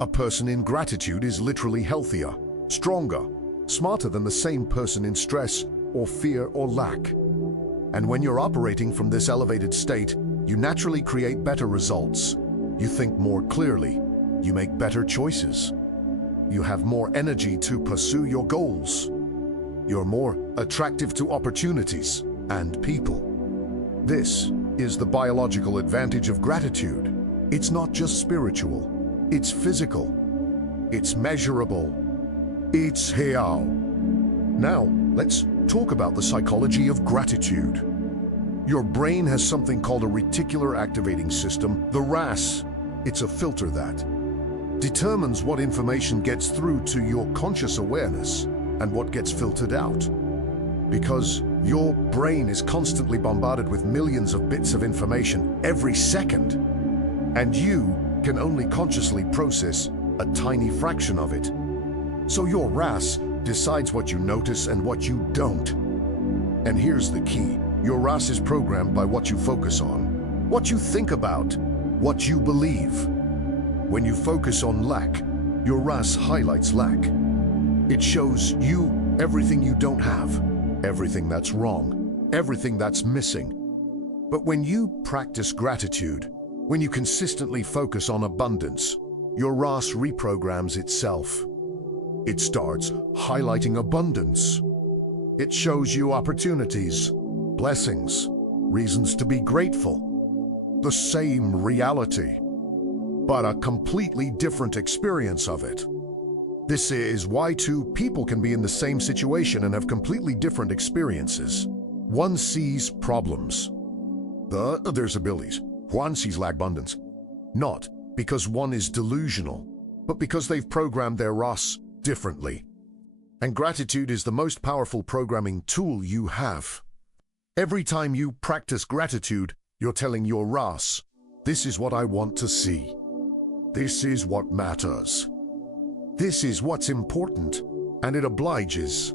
A person in gratitude is literally healthier, stronger, smarter than the same person in stress or fear or lack. And when you're operating from this elevated state, you naturally create better results. You think more clearly. You make better choices. You have more energy to pursue your goals. You're more attractive to opportunities and people. This is the biological advantage of gratitude. It's not just spiritual. It's physical. It's measurable. It's here. Now, let's talk about the psychology of gratitude. Your brain has something called a reticular activating system, the RAS. It's a filter that determines what information gets through to your conscious awareness and what gets filtered out. Because your brain is constantly bombarded with millions of bits of information every second, and you can only consciously process a tiny fraction of it. So your RAS decides what you notice and what you don't. And here's the key. Your RAS is programmed by what you focus on, what you think about, what you believe. When you focus on lack, your RAS highlights lack. It shows you everything you don't have, everything that's wrong, everything that's missing. But when you practice gratitude, when you consistently focus on abundance, your RAS reprograms itself. It starts highlighting abundance. It shows you opportunities, blessings, reasons to be grateful. The same reality, but a completely different experience of it. This is why two people can be in the same situation and have completely different experiences. One sees problems. The other's abilities. One sees abundance. Not because one is delusional, but because they've programmed their RAS differently. And gratitude is the most powerful programming tool you have. Every time you practice gratitude, you're telling your RAS, this is what I want to see. This is what matters. This is what's important, and it obliges.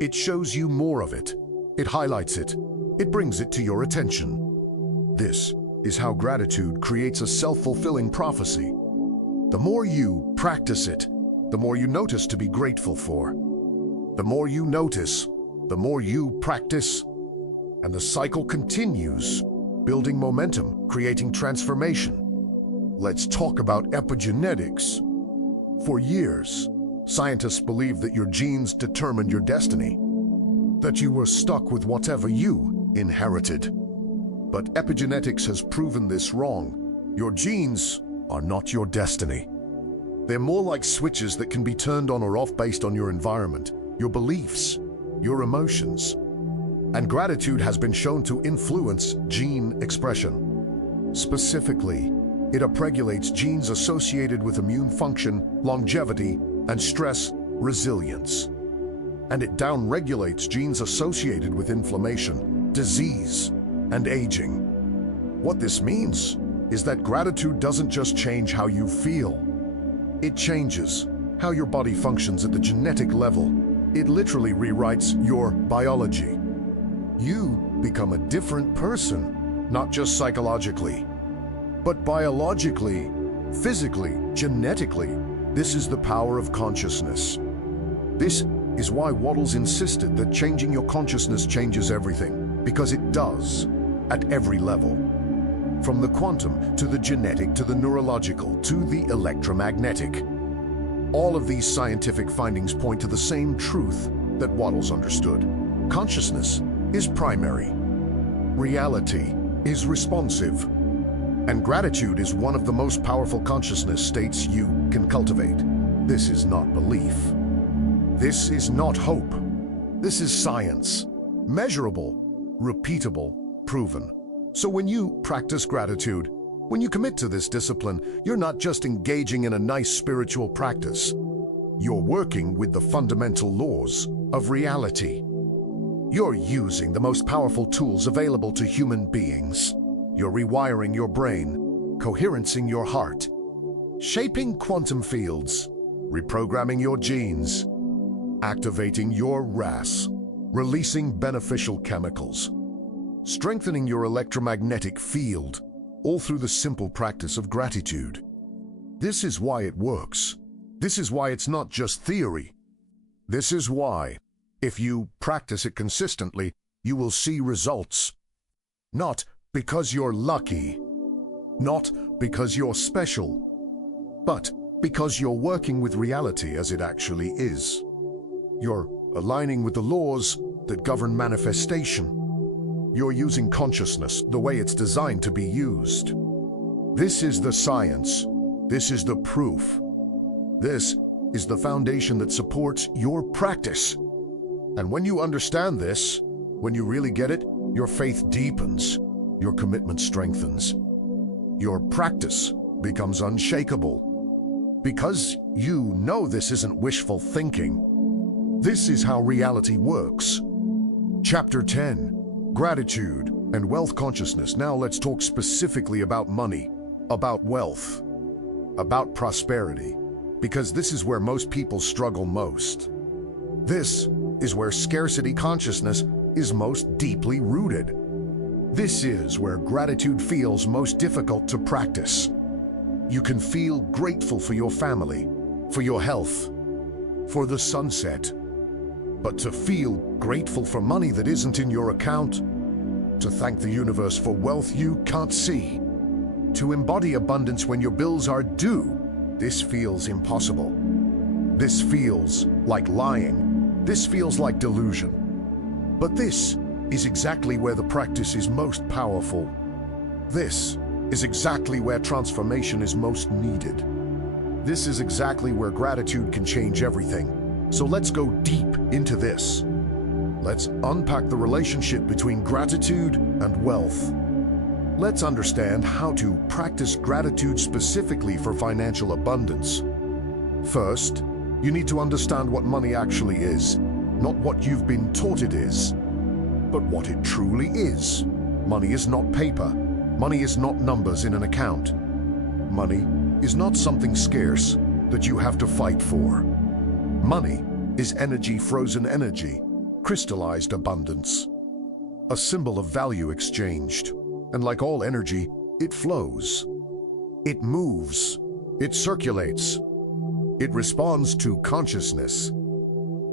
It shows you more of it. It highlights it. It brings it to your attention. This is how gratitude creates a self-fulfilling prophecy. The more you practice it, the more you notice to be grateful for. The more you notice, the more you practice, and the cycle continues, building momentum, creating transformation. Let's talk about epigenetics. For years, scientists believed that your genes determined your destiny, that you were stuck with whatever you inherited. But epigenetics has proven this wrong. Your genes are not your destiny. They're more like switches that can be turned on or off based on your environment, your beliefs, your emotions. And gratitude has been shown to influence gene expression. Specifically, it upregulates genes associated with immune function, longevity, and stress resilience. And it downregulates genes associated with inflammation, disease, and aging. What this means is that gratitude doesn't just change how you feel. It changes how your body functions at the genetic level. It literally rewrites your biology. You become a different person, not just psychologically, but biologically, physically, genetically. This is the power of consciousness. This is why Wattles insisted that changing your consciousness changes everything, because it does, at every level. From the quantum, to the genetic, to the neurological, to the electromagnetic. All of these scientific findings point to the same truth that Wattles understood. Consciousness is primary. Reality is responsive. And gratitude is one of the most powerful consciousness states you can cultivate. This is not belief. This is not hope. This is science. Measurable, repeatable, proven. So when you practice gratitude, when you commit to this discipline, you're not just engaging in a nice spiritual practice. You're working with the fundamental laws of reality. You're using the most powerful tools available to human beings. You're rewiring your brain, coherencing your heart, shaping quantum fields, reprogramming your genes, activating your RAS, releasing beneficial chemicals, strengthening your electromagnetic field, all through the simple practice of gratitude. This is why it works. This is why it's not just theory. This is why, if you practice it consistently, you will see results. Not because you're lucky, not because you're special, but because you're working with reality as it actually is. You're aligning with the laws that govern manifestation. You're using consciousness the way it's designed to be used. This is the science. This is the proof. This is the foundation that supports your practice. And when you understand this, when you really get it, your faith deepens. Your commitment strengthens. Your practice becomes unshakable. Because you know this isn't wishful thinking. This is how reality works. Chapter 10, Gratitude and Wealth Consciousness. Now let's talk specifically about money, about wealth, about prosperity, because this is where most people struggle most. This is where scarcity consciousness is most deeply rooted. This is where gratitude feels most difficult to practice. You can feel grateful for your family, for your health, for the sunset. But to feel grateful for money that isn't in your account, to thank the universe for wealth you can't see, to embody abundance when your bills are due, this feels impossible. This feels like lying. This feels like delusion. But this is exactly where the practice is most powerful. This is exactly where transformation is most needed. This is exactly where gratitude can change everything. So let's go deep into this. Let's unpack the relationship between gratitude and wealth. Let's understand how to practice gratitude specifically for financial abundance. First, you need to understand what money actually is, not what you've been taught it is, but what it truly is. Money is not paper. Money is not numbers in an account. Money is not something scarce that you have to fight for. Money is energy, frozen energy, crystallized abundance, a symbol of value exchanged. And like all energy, it flows. It moves. It circulates. It responds to consciousness.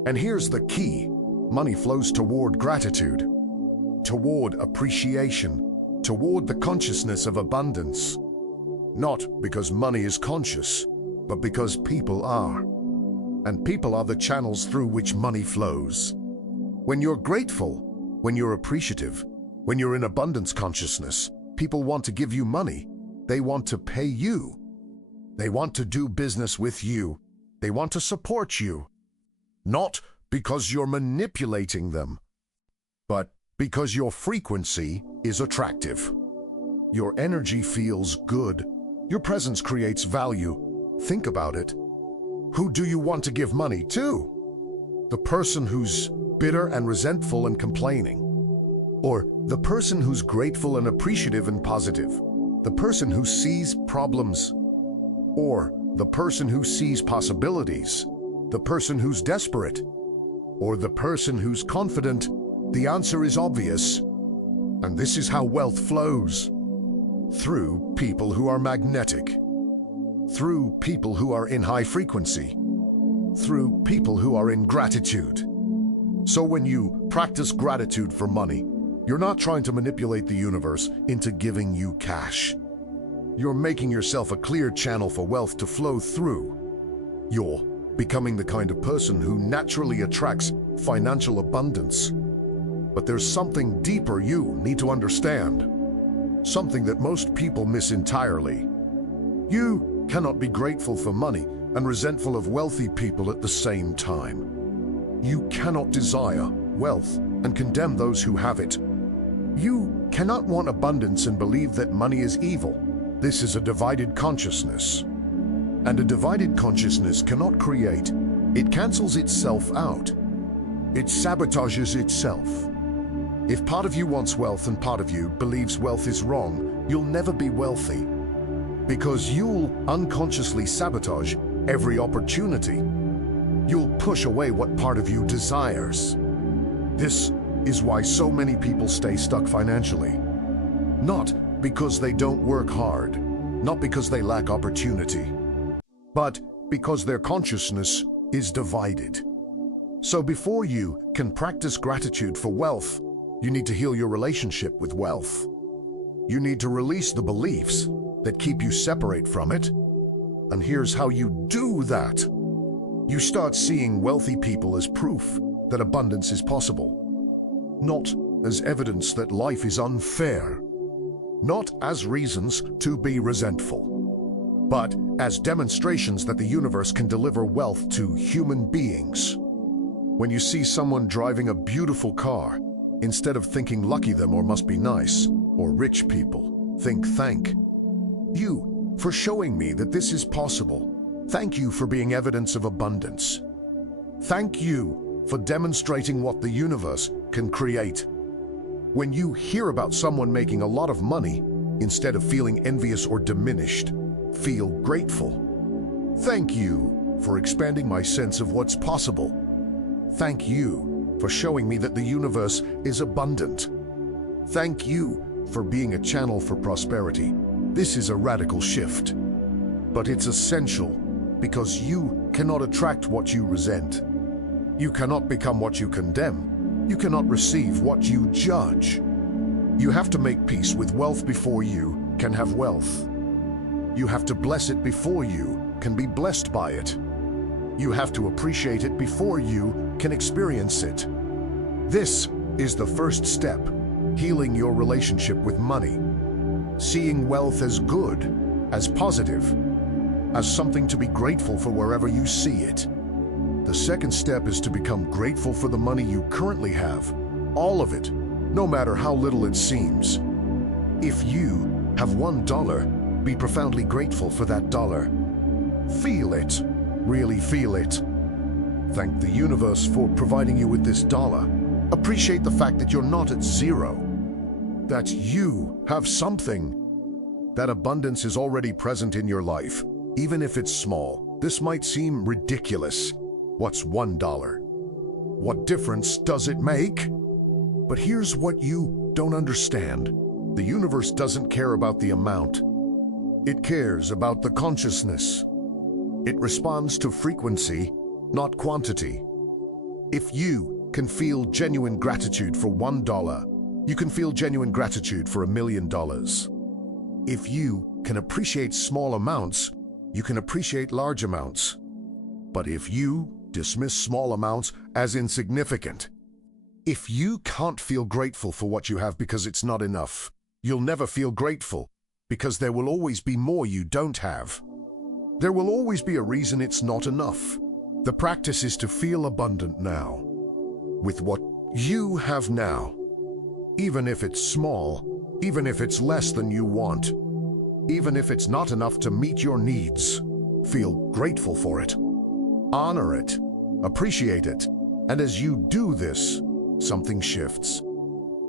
And here's the key. Money flows toward gratitude, toward appreciation, toward the consciousness of abundance. Not because money is conscious, but because people are. And people are the channels through which money flows. When you're grateful, when you're appreciative, when you're in abundance consciousness, people want to give you money. They want to pay you. They want to do business with you. They want to support you. Not because you're manipulating them, but because your frequency is attractive. Your energy feels good. Your presence creates value. Think about it. Who do you want to give money to? The person who's bitter and resentful and complaining? Or the person who's grateful and appreciative and positive? The person who sees problems? Or the person who sees possibilities? The person who's desperate? Or the person who's confident? The answer is obvious. And this is how wealth flows. Through people who are magnetic. Through people who are in high frequency. Through people who are in gratitude. So when you practice gratitude for money, you're not trying to manipulate the universe into giving you cash. You're making yourself a clear channel for wealth to flow through. You're becoming the kind of person who naturally attracts financial abundance. But there's something deeper you need to understand. Something that most people miss entirely. You cannot be grateful for money and resentful of wealthy people at the same time. You cannot desire wealth and condemn those who have it. You cannot want abundance and believe that money is evil. This is a divided consciousness. And a divided consciousness cannot create. It cancels itself out. It sabotages itself. If part of you wants wealth and part of you believes wealth is wrong, you'll never be wealthy. Because you'll unconsciously sabotage every opportunity. You'll push away what part of you desires. This is why so many people stay stuck financially. Not because they don't work hard, not because they lack opportunity, but because their consciousness is divided. So before you can practice gratitude for wealth, you need to heal your relationship with wealth. You need to release the beliefs that keep you separate from it. And here's how you do that. You start seeing wealthy people as proof that abundance is possible. Not as evidence that life is unfair. Not as reasons to be resentful, but as demonstrations that the universe can deliver wealth to human beings. When you see someone driving a beautiful car, instead of thinking lucky them or must be nice, or rich people, think thank you for showing me that this is possible. Thank you for being evidence of abundance. Thank you for demonstrating what the universe can create. When you hear about someone making a lot of money, instead of feeling envious or diminished, feel grateful. Thank you for expanding my sense of what's possible. Thank you for showing me that the universe is abundant. Thank you for being a channel for prosperity. This is a radical shift, but it's essential because you cannot attract what you resent. You cannot become what you condemn. You cannot receive what you judge. You have to make peace with wealth before you can have wealth. You have to bless it before you can be blessed by it. You have to appreciate it before you can experience it. This is the first step, healing your relationship with money. Seeing wealth as good, as positive. as something to be grateful for wherever you see it. The second step is to become grateful for the money you currently have, all of it, no matter how little it seems. If you have $1, be profoundly grateful for that dollar. Feel it, really feel it. Thank the universe for providing you with this dollar. Appreciate the fact that you're not at zero, that you have something. That abundance is already present in your life, even if it's small. This might seem ridiculous. What's $1? What difference does it make? But here's what you don't understand. The universe doesn't care about the amount. It cares about the consciousness. It responds to frequency, not quantity. If you can feel genuine gratitude for $1, you can feel genuine gratitude for $1 million. If you can appreciate small amounts, you can appreciate large amounts. But if you dismiss small amounts as insignificant, if you can't feel grateful for what you have because it's not enough, you'll never feel grateful because there will always be more you don't have. There will always be a reason it's not enough. The practice is to feel abundant now, with what you have now. Even if it's small, even if it's less than you want, even if it's not enough to meet your needs, feel grateful for it. Honor it, appreciate it, and as you do this, something shifts.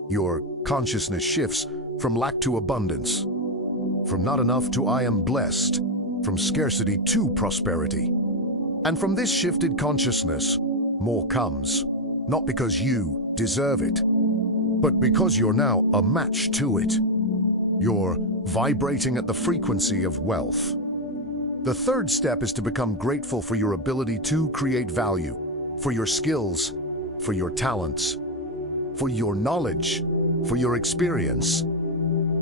Your consciousness shifts from lack to abundance, from not enough to I am blessed, from scarcity to prosperity. And from this shifted consciousness, more comes, not because you deserve it, but because you're now a match to it. You're vibrating at the frequency of wealth. The third step is to become grateful for your ability to create value, for your skills, for your talents, for your knowledge, for your experience.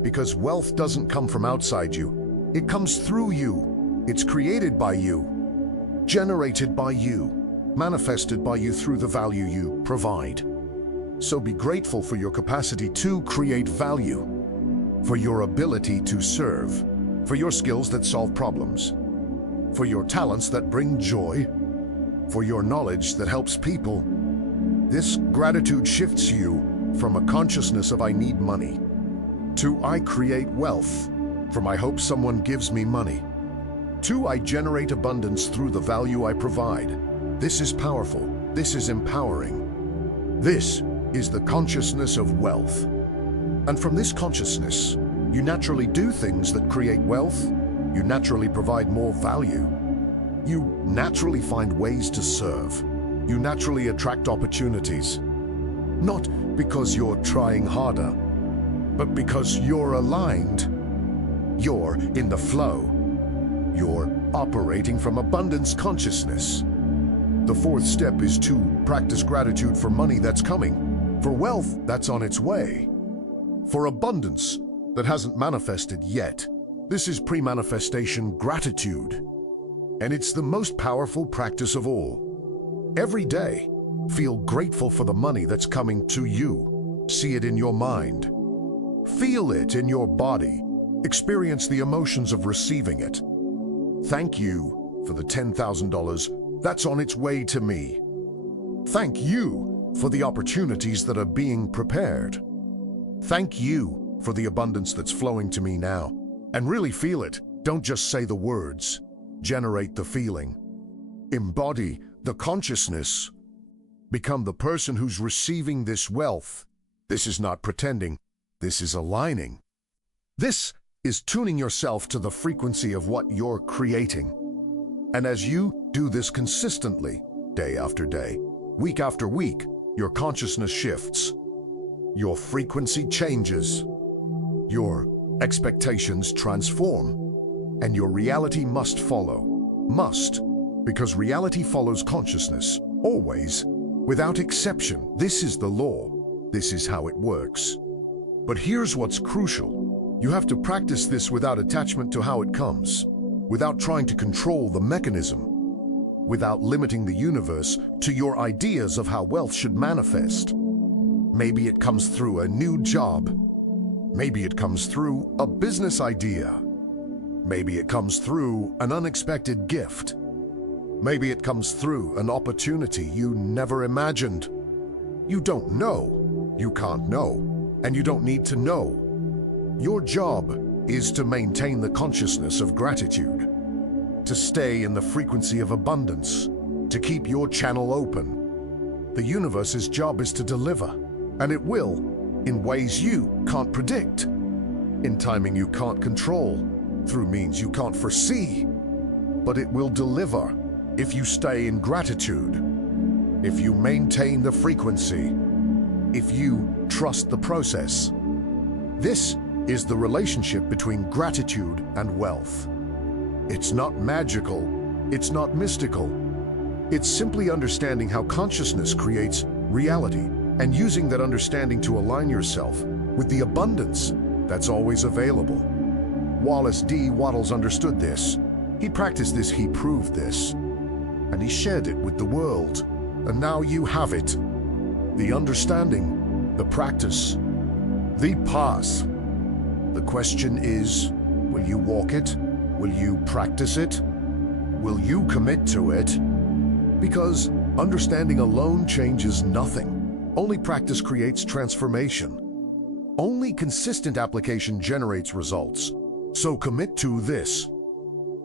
Because wealth doesn't come from outside you, it comes through you. It's created by you, generated by you, manifested by you through the value you provide. So be grateful for your capacity to create value, for your ability to serve, for your skills that solve problems, for your talents that bring joy, for your knowledge that helps people. This gratitude shifts you from a consciousness of I need money to I create wealth, from I hope someone gives me money, to I generate abundance through the value I provide. This is powerful. This is empowering. This is the consciousness of wealth. And from this consciousness, you naturally do things that create wealth. You naturally provide more value. You naturally find ways to serve. You naturally attract opportunities. Not because you're trying harder, but because you're aligned. You're in the flow. You're operating from abundance consciousness. The fourth step is to practice gratitude for money that's coming, for wealth that's on its way, for abundance that hasn't manifested yet. This is pre-manifestation gratitude, and it's the most powerful practice of all. Every day, feel grateful for the money that's coming to you. See it in your mind. Feel it in your body. Experience the emotions of receiving it. Thank you for the $10,000 that's on its way to me. Thank you for the opportunities that are being prepared. Thank you for the abundance that's flowing to me now. And really feel it. Don't just say the words. Generate the feeling. Embody the consciousness. Become the person who's receiving this wealth. This is not pretending. This is aligning. This is tuning yourself to the frequency of what you're creating. And as you do this consistently, day after day, week after week, your consciousness shifts. Your frequency changes. Your expectations transform. And your reality must follow. Must, because reality follows consciousness, always, without exception. This is the law. This is how it works. But here's what's crucial. You have to practice this without attachment to how it comes, without trying to control the mechanism, without limiting the universe to your ideas of how wealth should manifest. Maybe it comes through a new job. Maybe it comes through a business idea. Maybe it comes through an unexpected gift. Maybe it comes through an opportunity you never imagined. You don't know, you can't know, and you don't need to know. Your job is to maintain the consciousness of gratitude, to stay in the frequency of abundance, to keep your channel open. The universe's job is to deliver, and it will, in ways you can't predict, in timing you can't control, through means you can't foresee. But it will deliver if you stay in gratitude, if you maintain the frequency, if you trust the process. This is the relationship between gratitude and wealth. It's not magical, it's not mystical. It's simply understanding how consciousness creates reality and using that understanding to align yourself with the abundance that's always available. Wallace D. Wattles understood this. He practiced this, he proved this, and he shared it with the world. And now you have it. The understanding, the practice, the path. The question is, will you walk it? Will you practice it? Will you commit to it? Because understanding alone changes nothing. Only practice creates transformation. Only consistent application generates results. So commit to this.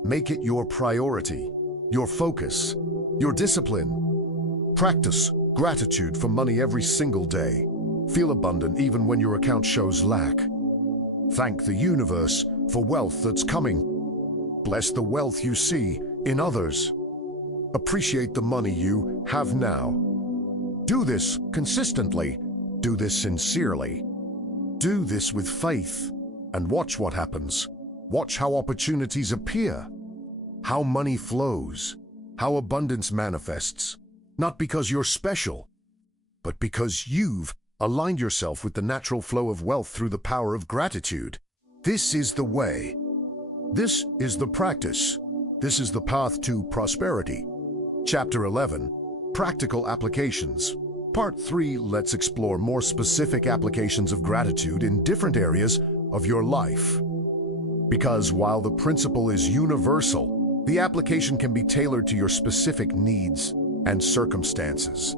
Make it your priority, your focus, your discipline. Practice gratitude for money every single day. Feel abundant even when your account shows lack. Thank the universe for wealth that's coming. Bless the wealth you see in others. Appreciate the money you have now. Do this consistently. Do this sincerely. Do this with faith, and watch what happens. Watch how opportunities appear, how money flows, how abundance manifests, not because you're special, but because you've aligned yourself with the natural flow of wealth through the power of gratitude. This is the way. This is the practice. This is the path to prosperity. Chapter 11, Practical Applications. Part 3, let's explore more specific applications of gratitude in different areas of your life. Because while the principle is universal, the application can be tailored to your specific needs and circumstances.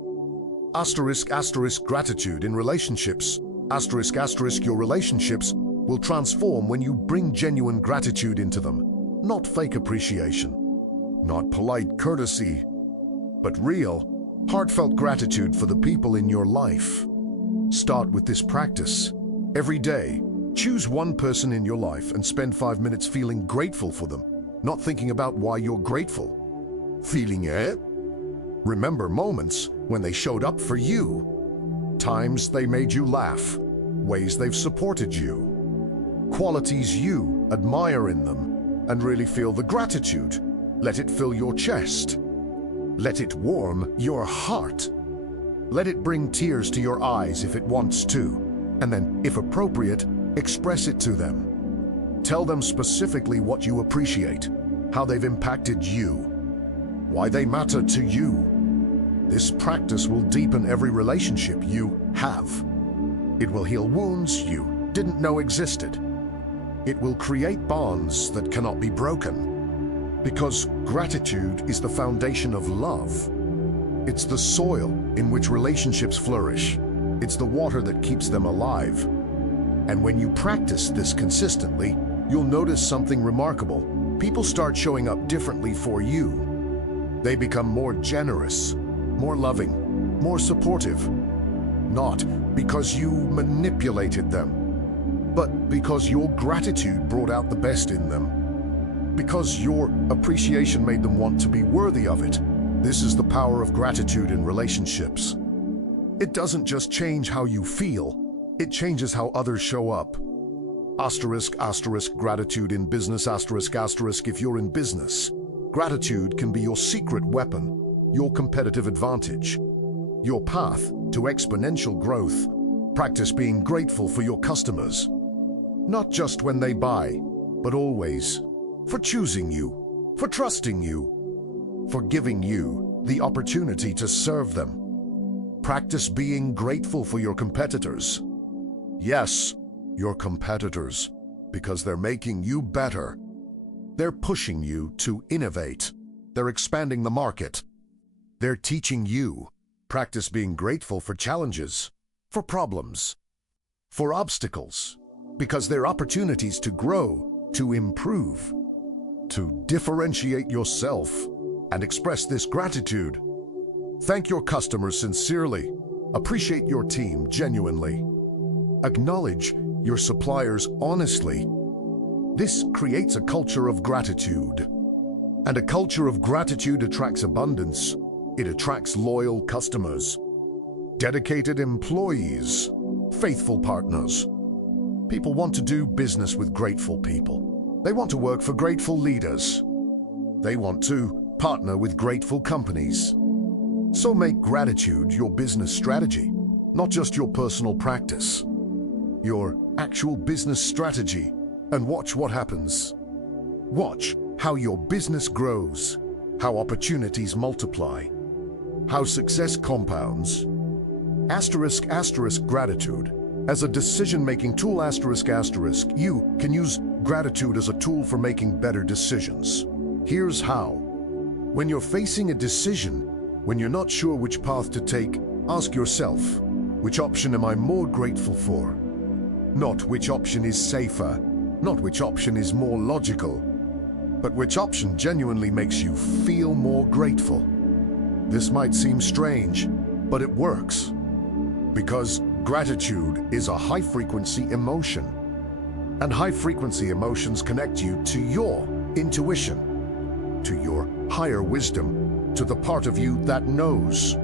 Asterisk, asterisk, gratitude in relationships. Asterisk, asterisk, your relationships will transform when you bring genuine gratitude into them. Not fake appreciation, not polite courtesy, but real, heartfelt gratitude for the people in your life. Start with this practice. Every day, choose one person in your life and spend 5 minutes feeling grateful for them, not thinking about why you're grateful. Feeling it? Remember moments when they showed up for you. Times they made you laugh. Ways they've supported you. Qualities you admire in them, and really feel the gratitude. Let it fill your chest. Let it warm your heart. Let it bring tears to your eyes if it wants to, and then, if appropriate, express it to them. Tell them specifically what you appreciate, how they've impacted you, why they matter to you. This practice will deepen every relationship you have. It will heal wounds you didn't know existed. It will create bonds that cannot be broken. Because gratitude is the foundation of love. It's the soil in which relationships flourish. It's the water that keeps them alive. And when you practice this consistently, you'll notice something remarkable. People start showing up differently for you. They become more generous, more loving, more supportive. Not because you manipulated them, but because your gratitude brought out the best in them. Because your appreciation made them want to be worthy of it. This is the power of gratitude in relationships. It doesn't just change how you feel, it changes how others show up. Asterisk, asterisk, gratitude in business, asterisk, asterisk, if you're in business. Gratitude can be your secret weapon, your competitive advantage, your path to exponential growth. Practice being grateful for your customers. Not just when they buy, but always. For choosing you, for trusting you, for giving you the opportunity to serve them. Practice being grateful for your competitors. Yes, your competitors, because they're making you better. They're pushing you to innovate. They're expanding the market. They're teaching you. Practice being grateful for challenges, for problems, for obstacles, because they're opportunities to grow, to improve, to differentiate yourself and express this gratitude. Thank your customers sincerely. Appreciate your team genuinely. Acknowledge your suppliers honestly. This creates a culture of gratitude. And a culture of gratitude attracts abundance. It attracts loyal customers, dedicated employees, faithful partners. People want to do business with grateful people. They want to work for grateful leaders. They want to partner with grateful companies. So make gratitude your business strategy, not just your personal practice. Your actual business strategy, and watch what happens. Watch how your business grows, how opportunities multiply, how success compounds. Asterisk, asterisk, gratitude. As a decision-making tool, asterisk, asterisk, you can use gratitude as a tool for making better decisions. Here's how. When you're facing a decision, when you're not sure which path to take, ask yourself, which option am I more grateful for? Not which option is safer, not which option is more logical, but which option genuinely makes you feel more grateful. This might seem strange, but it works. Because gratitude is a high-frequency emotion. And high-frequency emotions connect you to your intuition, to your higher wisdom, to the part of you that knows.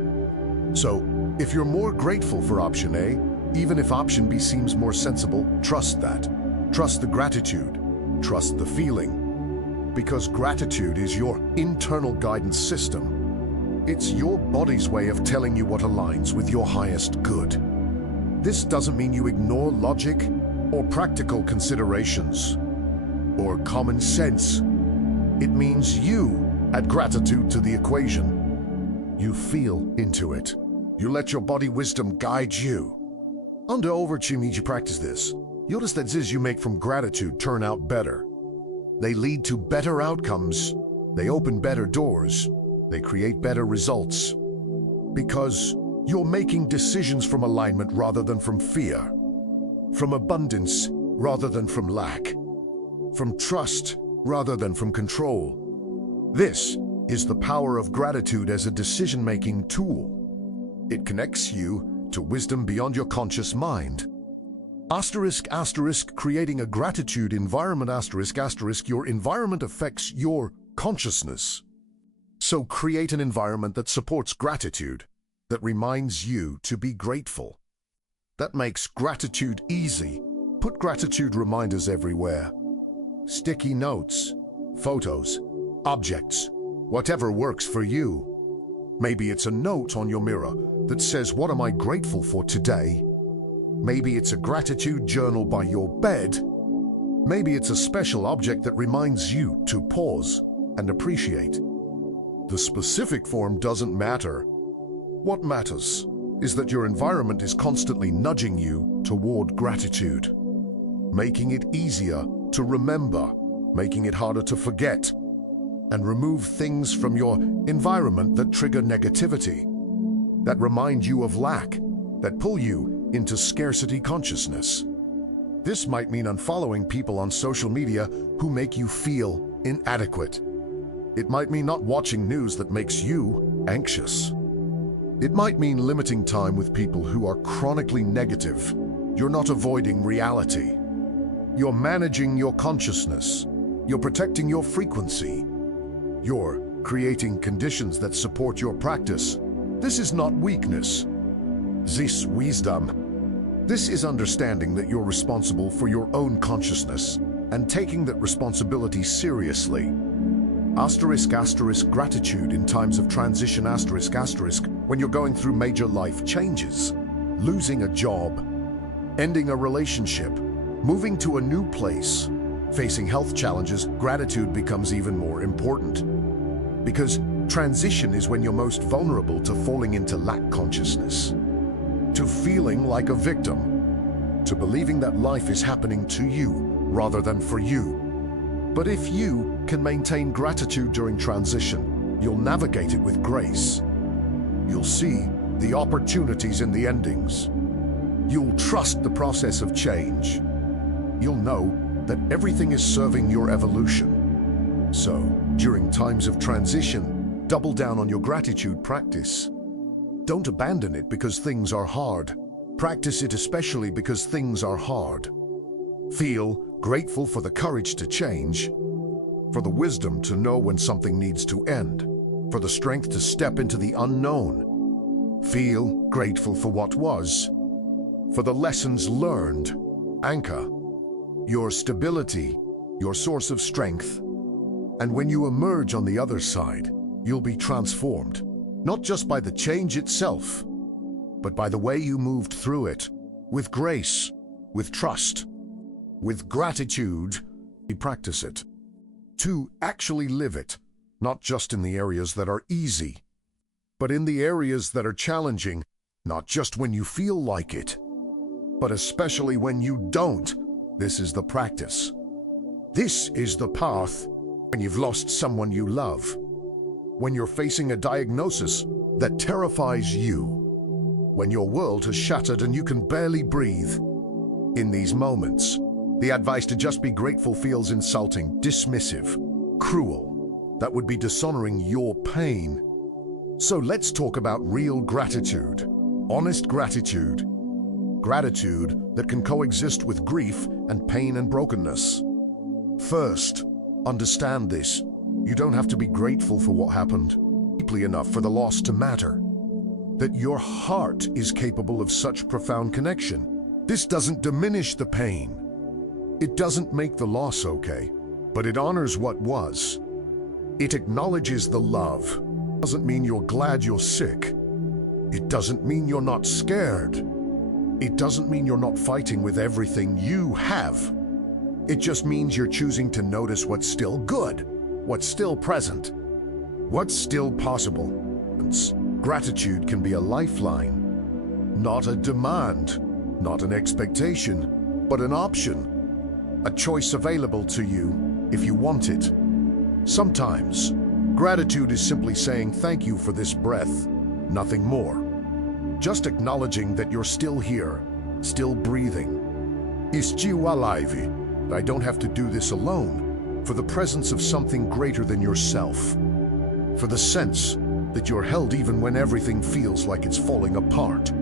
So, if you're more grateful for option A, even if option B seems more sensible, trust that. Trust the gratitude. Trust the feeling. Because gratitude is your internal guidance system. It's your body's way of telling you what aligns with your highest good. This doesn't mean you ignore logic or practical considerations or common sense. It means you add gratitude to the equation. You feel into it. You let your body wisdom guide you. Under overaching, you practice this. Notice that decisions you make from gratitude turn out better. They lead to better outcomes. They open better doors. They create better results. Because you're making decisions from alignment rather than from fear. From abundance rather than from lack. From trust rather than from control. This is the power of gratitude as a decision-making tool. It connects you to wisdom beyond your conscious mind. Asterisk, asterisk, creating a gratitude environment, asterisk, asterisk, your environment affects your consciousness. So create an environment that supports gratitude, that reminds you to be grateful. That makes gratitude easy. Put gratitude reminders everywhere. Sticky notes, photos, objects, whatever works for you. Maybe it's a note on your mirror that says, "What am I grateful for today?" Maybe it's a gratitude journal by your bed. Maybe it's a special object that reminds you to pause and appreciate. The specific form doesn't matter. What matters is that your environment is constantly nudging you toward gratitude, making it easier to remember, making it harder to forget, and remove things from your environment that trigger negativity, that remind you of lack, that pull you into scarcity consciousness. This might mean unfollowing people on social media who make you feel inadequate. It might mean not watching news that makes you anxious. It might mean limiting time with people who are chronically negative. You're not avoiding reality. You're managing your consciousness. You're protecting your frequency. You're creating conditions that support your practice. This is not weakness. This wisdom. This is understanding that you're responsible for your own consciousness and taking that responsibility seriously. Asterisk, asterisk, gratitude in times of transition, asterisk, asterisk, when you're going through major life changes, losing a job, ending a relationship, moving to a new place, facing health challenges, gratitude becomes even more important. Because transition is when you're most vulnerable to falling into lack consciousness, to feeling like a victim, to believing that life is happening to you rather than for you. But if you can maintain gratitude during transition, you'll navigate it with grace. You'll see the opportunities in the endings. You'll trust the process of change. You'll know that everything is serving your evolution. So, during times of transition, double down on your gratitude practice. Don't abandon it because things are hard. Practice it especially because things are hard. Feel grateful for the courage to change, for the wisdom to know when something needs to end, for the strength to step into the unknown. Feel grateful for what was, for the lessons learned. Anchor your stability, your source of strength. And when you emerge on the other side, you'll be transformed, not just by the change itself, but by the way you moved through it, with grace, with trust, with gratitude. We practice it, to actually live it, not just in the areas that are easy, but in the areas that are challenging, not just when you feel like it, but especially when you don't. This is the practice. This is the path when you've lost someone you love, when you're facing a diagnosis that terrifies you, when your world has shattered and you can barely breathe. In these moments, the advice to just be grateful feels insulting, dismissive, cruel. That would be dishonoring your pain. So let's talk about real gratitude, honest gratitude. Gratitude that can coexist with grief and pain and brokenness. First, understand this. You don't have to be grateful for what happened deeply enough for the loss to matter. That your heart is capable of such profound connection. This doesn't diminish the pain. It doesn't make the loss okay, but it honors what was. It acknowledges the love. It doesn't mean you're glad you're sick. It doesn't mean you're not scared. It doesn't mean you're not fighting with everything you have. It just means you're choosing to notice what's still good, what's still present, what's still possible. Gratitude can be a lifeline, not a demand, not an expectation, but an option, a choice available to you if you want it. Sometimes, gratitude is simply saying thank you for this breath, nothing more. Just acknowledging that you're still here, still breathing. Estou alive. I don't have to do this alone, for the presence of something greater than yourself, for the sense that you're held even when everything feels like it's falling apart.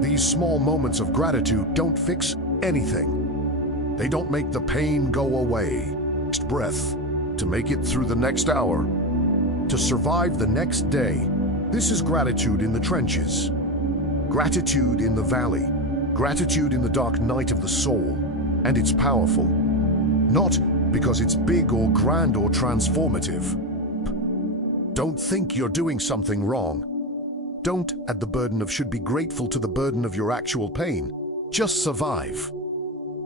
These small moments of gratitude don't fix anything. They don't make the pain go away. Next breath, to make it through the next hour, to survive the next day. This is gratitude in the trenches. Gratitude in the valley, gratitude in the dark night of the soul, and it's powerful. Not because it's big or grand or transformative. Don't think you're doing something wrong. Don't add the burden of should be grateful to the burden of your actual pain. Just survive.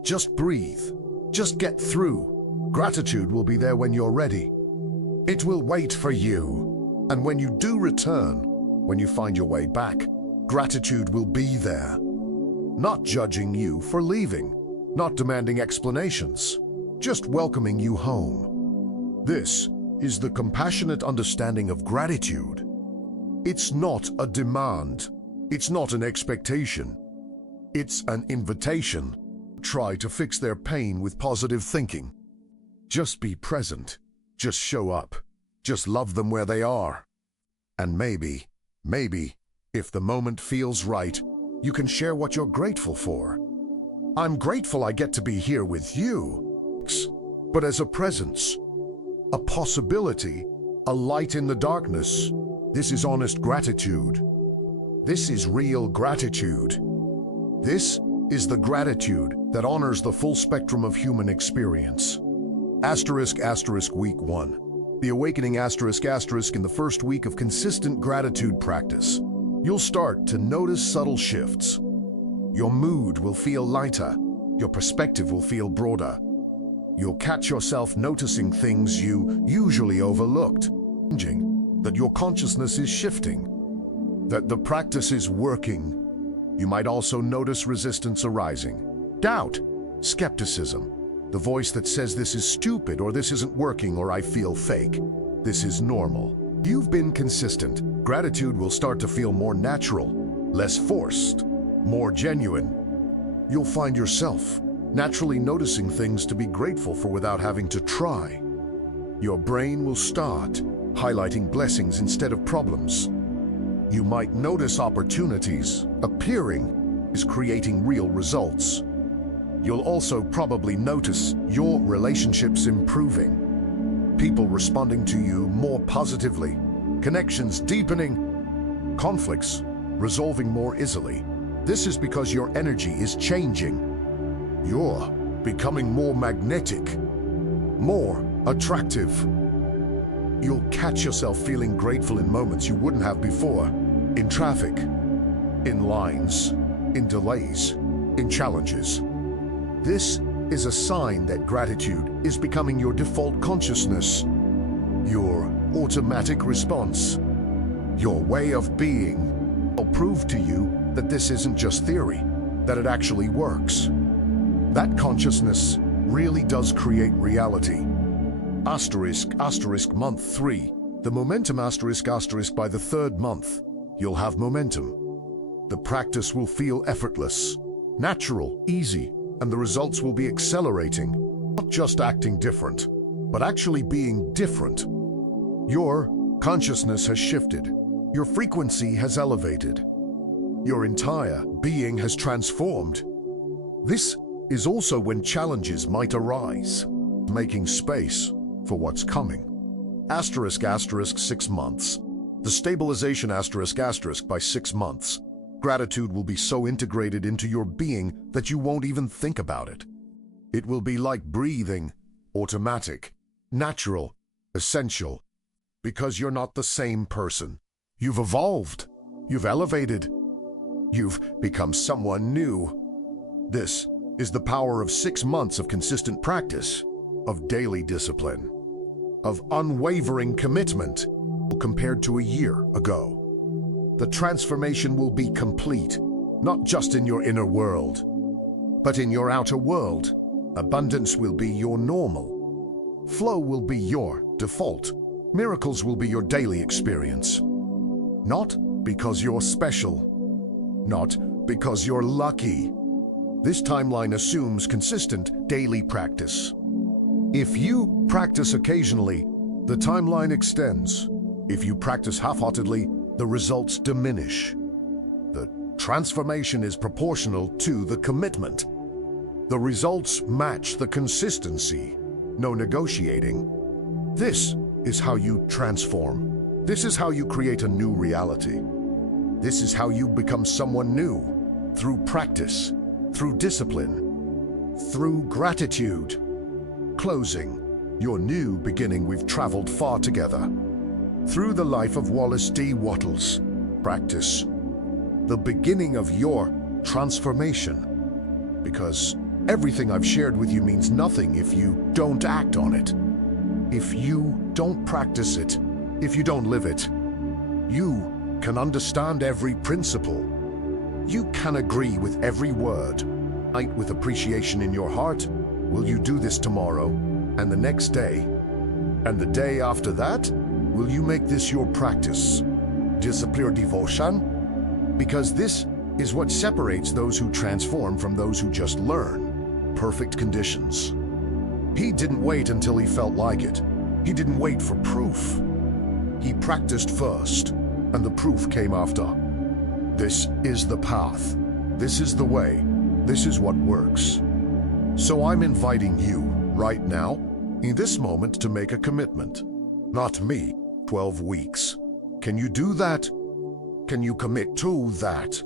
Just breathe. Just get through. Gratitude will be there when you're ready. It will wait for you. And when you do return, when you find your way back, gratitude will be there, not judging you for leaving, not demanding explanations, just welcoming you home. This is the compassionate understanding of gratitude. It's not a demand. It's not an expectation. It's an invitation. Try to fix their pain with positive thinking. Just be present. Just show up. Just love them where they are. And maybe, if the moment feels right, you can share what you're grateful for. I'm grateful I get to be here with you, but as a presence, a possibility, a light in the darkness. This is honest gratitude. This is real gratitude. This is the gratitude that honors the full spectrum of human experience. *** week 1. The awakening *** in the first week of consistent gratitude practice. You'll start to notice subtle shifts. Your mood will feel lighter. Your perspective will feel broader. You'll catch yourself noticing things you usually overlooked. That your consciousness is shifting. That the practice is working. You might also notice resistance arising. Doubt, skepticism. The voice that says this is stupid, or this isn't working, or I feel fake. This is normal. You've been consistent. Gratitude will start to feel more natural, less forced, more genuine. You'll find yourself naturally noticing things to be grateful for without having to try. Your brain will start highlighting blessings instead of problems. You might notice opportunities appearing is creating real results. You'll also probably notice your relationships improving, people responding to you more positively, connections deepening, conflicts resolving more easily. This is because your energy is changing. You're becoming more magnetic, more attractive. You'll catch yourself feeling grateful in moments you wouldn't have before, in traffic, in lines, in delays, in challenges. This is a sign that gratitude is becoming your default consciousness, your automatic response, your way of being. I'll prove to you that this isn't just theory, that it actually works. That consciousness really does create reality. Asterisk, asterisk, month 3. The momentum asterisk, asterisk, by the 3rd month, you'll have momentum. The practice will feel effortless, natural, easy, and the results will be accelerating. Not just acting different, but actually being different. Your consciousness has shifted. Your frequency has elevated. Your entire being has transformed. This is also when challenges might arise, making space for what's coming. Asterisk, asterisk, 6 months. The stabilization asterisk, asterisk, by 6 months. Gratitude will be so integrated into your being that you won't even think about it. It will be like breathing, automatic, natural, essential, because you're not the same person. You've evolved. You've elevated. You've become someone new. This is the power of 6 months of consistent practice, of daily discipline, of unwavering commitment compared to a year ago. The transformation will be complete, not just in your inner world, but in your outer world. Abundance will be your normal. Flow will be your default. Miracles will be your daily experience. Not because you're special, not because you're lucky. This timeline assumes consistent daily practice. If you practice occasionally, the timeline extends. If you practice half-heartedly, the results diminish. The transformation is proportional to the commitment. The results match the consistency. No negotiating. This is how you transform. This is how you create a new reality. This is how you become someone new, through practice, through discipline, through gratitude. Closing, your new beginning. We've traveled far together. Through the life of Wallace D. Wattles. Practice. The beginning of your transformation. Because everything I've shared with you means nothing if you don't act on it. If you don't practice it, if you don't live it. You can understand every principle. You can agree with every word. With appreciation in your heart, will you do this tomorrow, and the next day, and the day after that? Will you make this your practice? Discipline or devotion? Because this is what separates those who transform from those who just learn. Perfect conditions. He didn't wait until he felt like it. He didn't wait for proof. He practiced first, and the proof came after. This is the path. This is the way. This is what works. So I'm inviting you, right now, in this moment, to make a commitment. Not me. 12 weeks. Can you do that? Can you commit to that?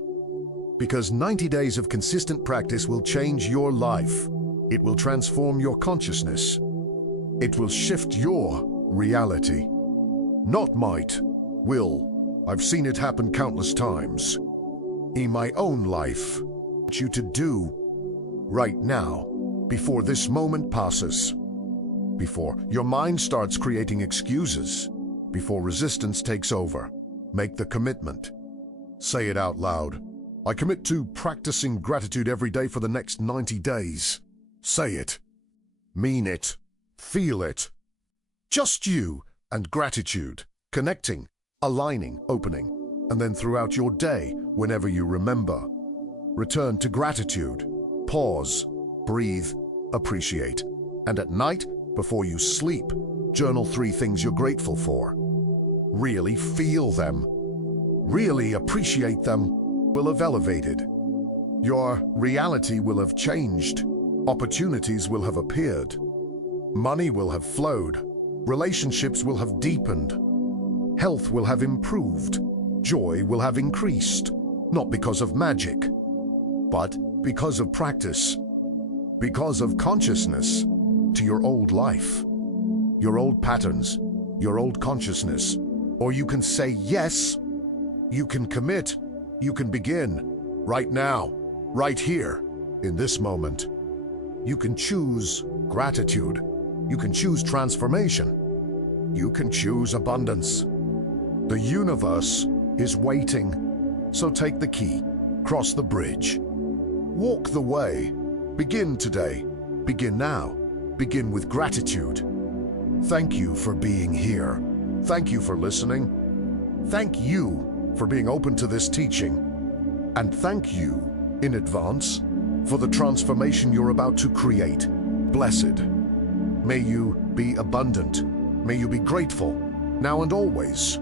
Because 90 days of consistent practice will change your life. It will transform your consciousness. It will shift your reality. Not might, will. I've seen it happen countless times. In my own life. I want you to do right now, before this moment passes. Before your mind starts creating excuses. Before resistance takes over, make the commitment. Say it out loud. I commit to practicing gratitude every day for the next 90 days. Say it. Mean it. Feel it. Just you and gratitude, connecting, aligning, opening, and then throughout your day, whenever you remember. Return to gratitude. Pause, breathe, appreciate. And at night, before you sleep, journal 3 things you're grateful for. Really feel them. Really appreciate them. Will have elevated. Your reality will have changed. Opportunities will have appeared. Money will have flowed. Relationships will have deepened. Health will have improved. Joy will have increased. Not because of magic, but because of practice. Because of consciousness to your old life, your old patterns, your old consciousness. Or you can say yes, you can commit, you can begin right now, right here, in this moment. You can choose gratitude. You can choose transformation. You can choose abundance. The universe is waiting. So take the key, cross the bridge, walk the way. Begin today. Begin now. Begin with gratitude. Thank you for being here. Thank you for listening. Thank you for being open to this teaching. And thank you in advance for the transformation you're about to create. Blessed. May you be abundant. May you be grateful, now and always.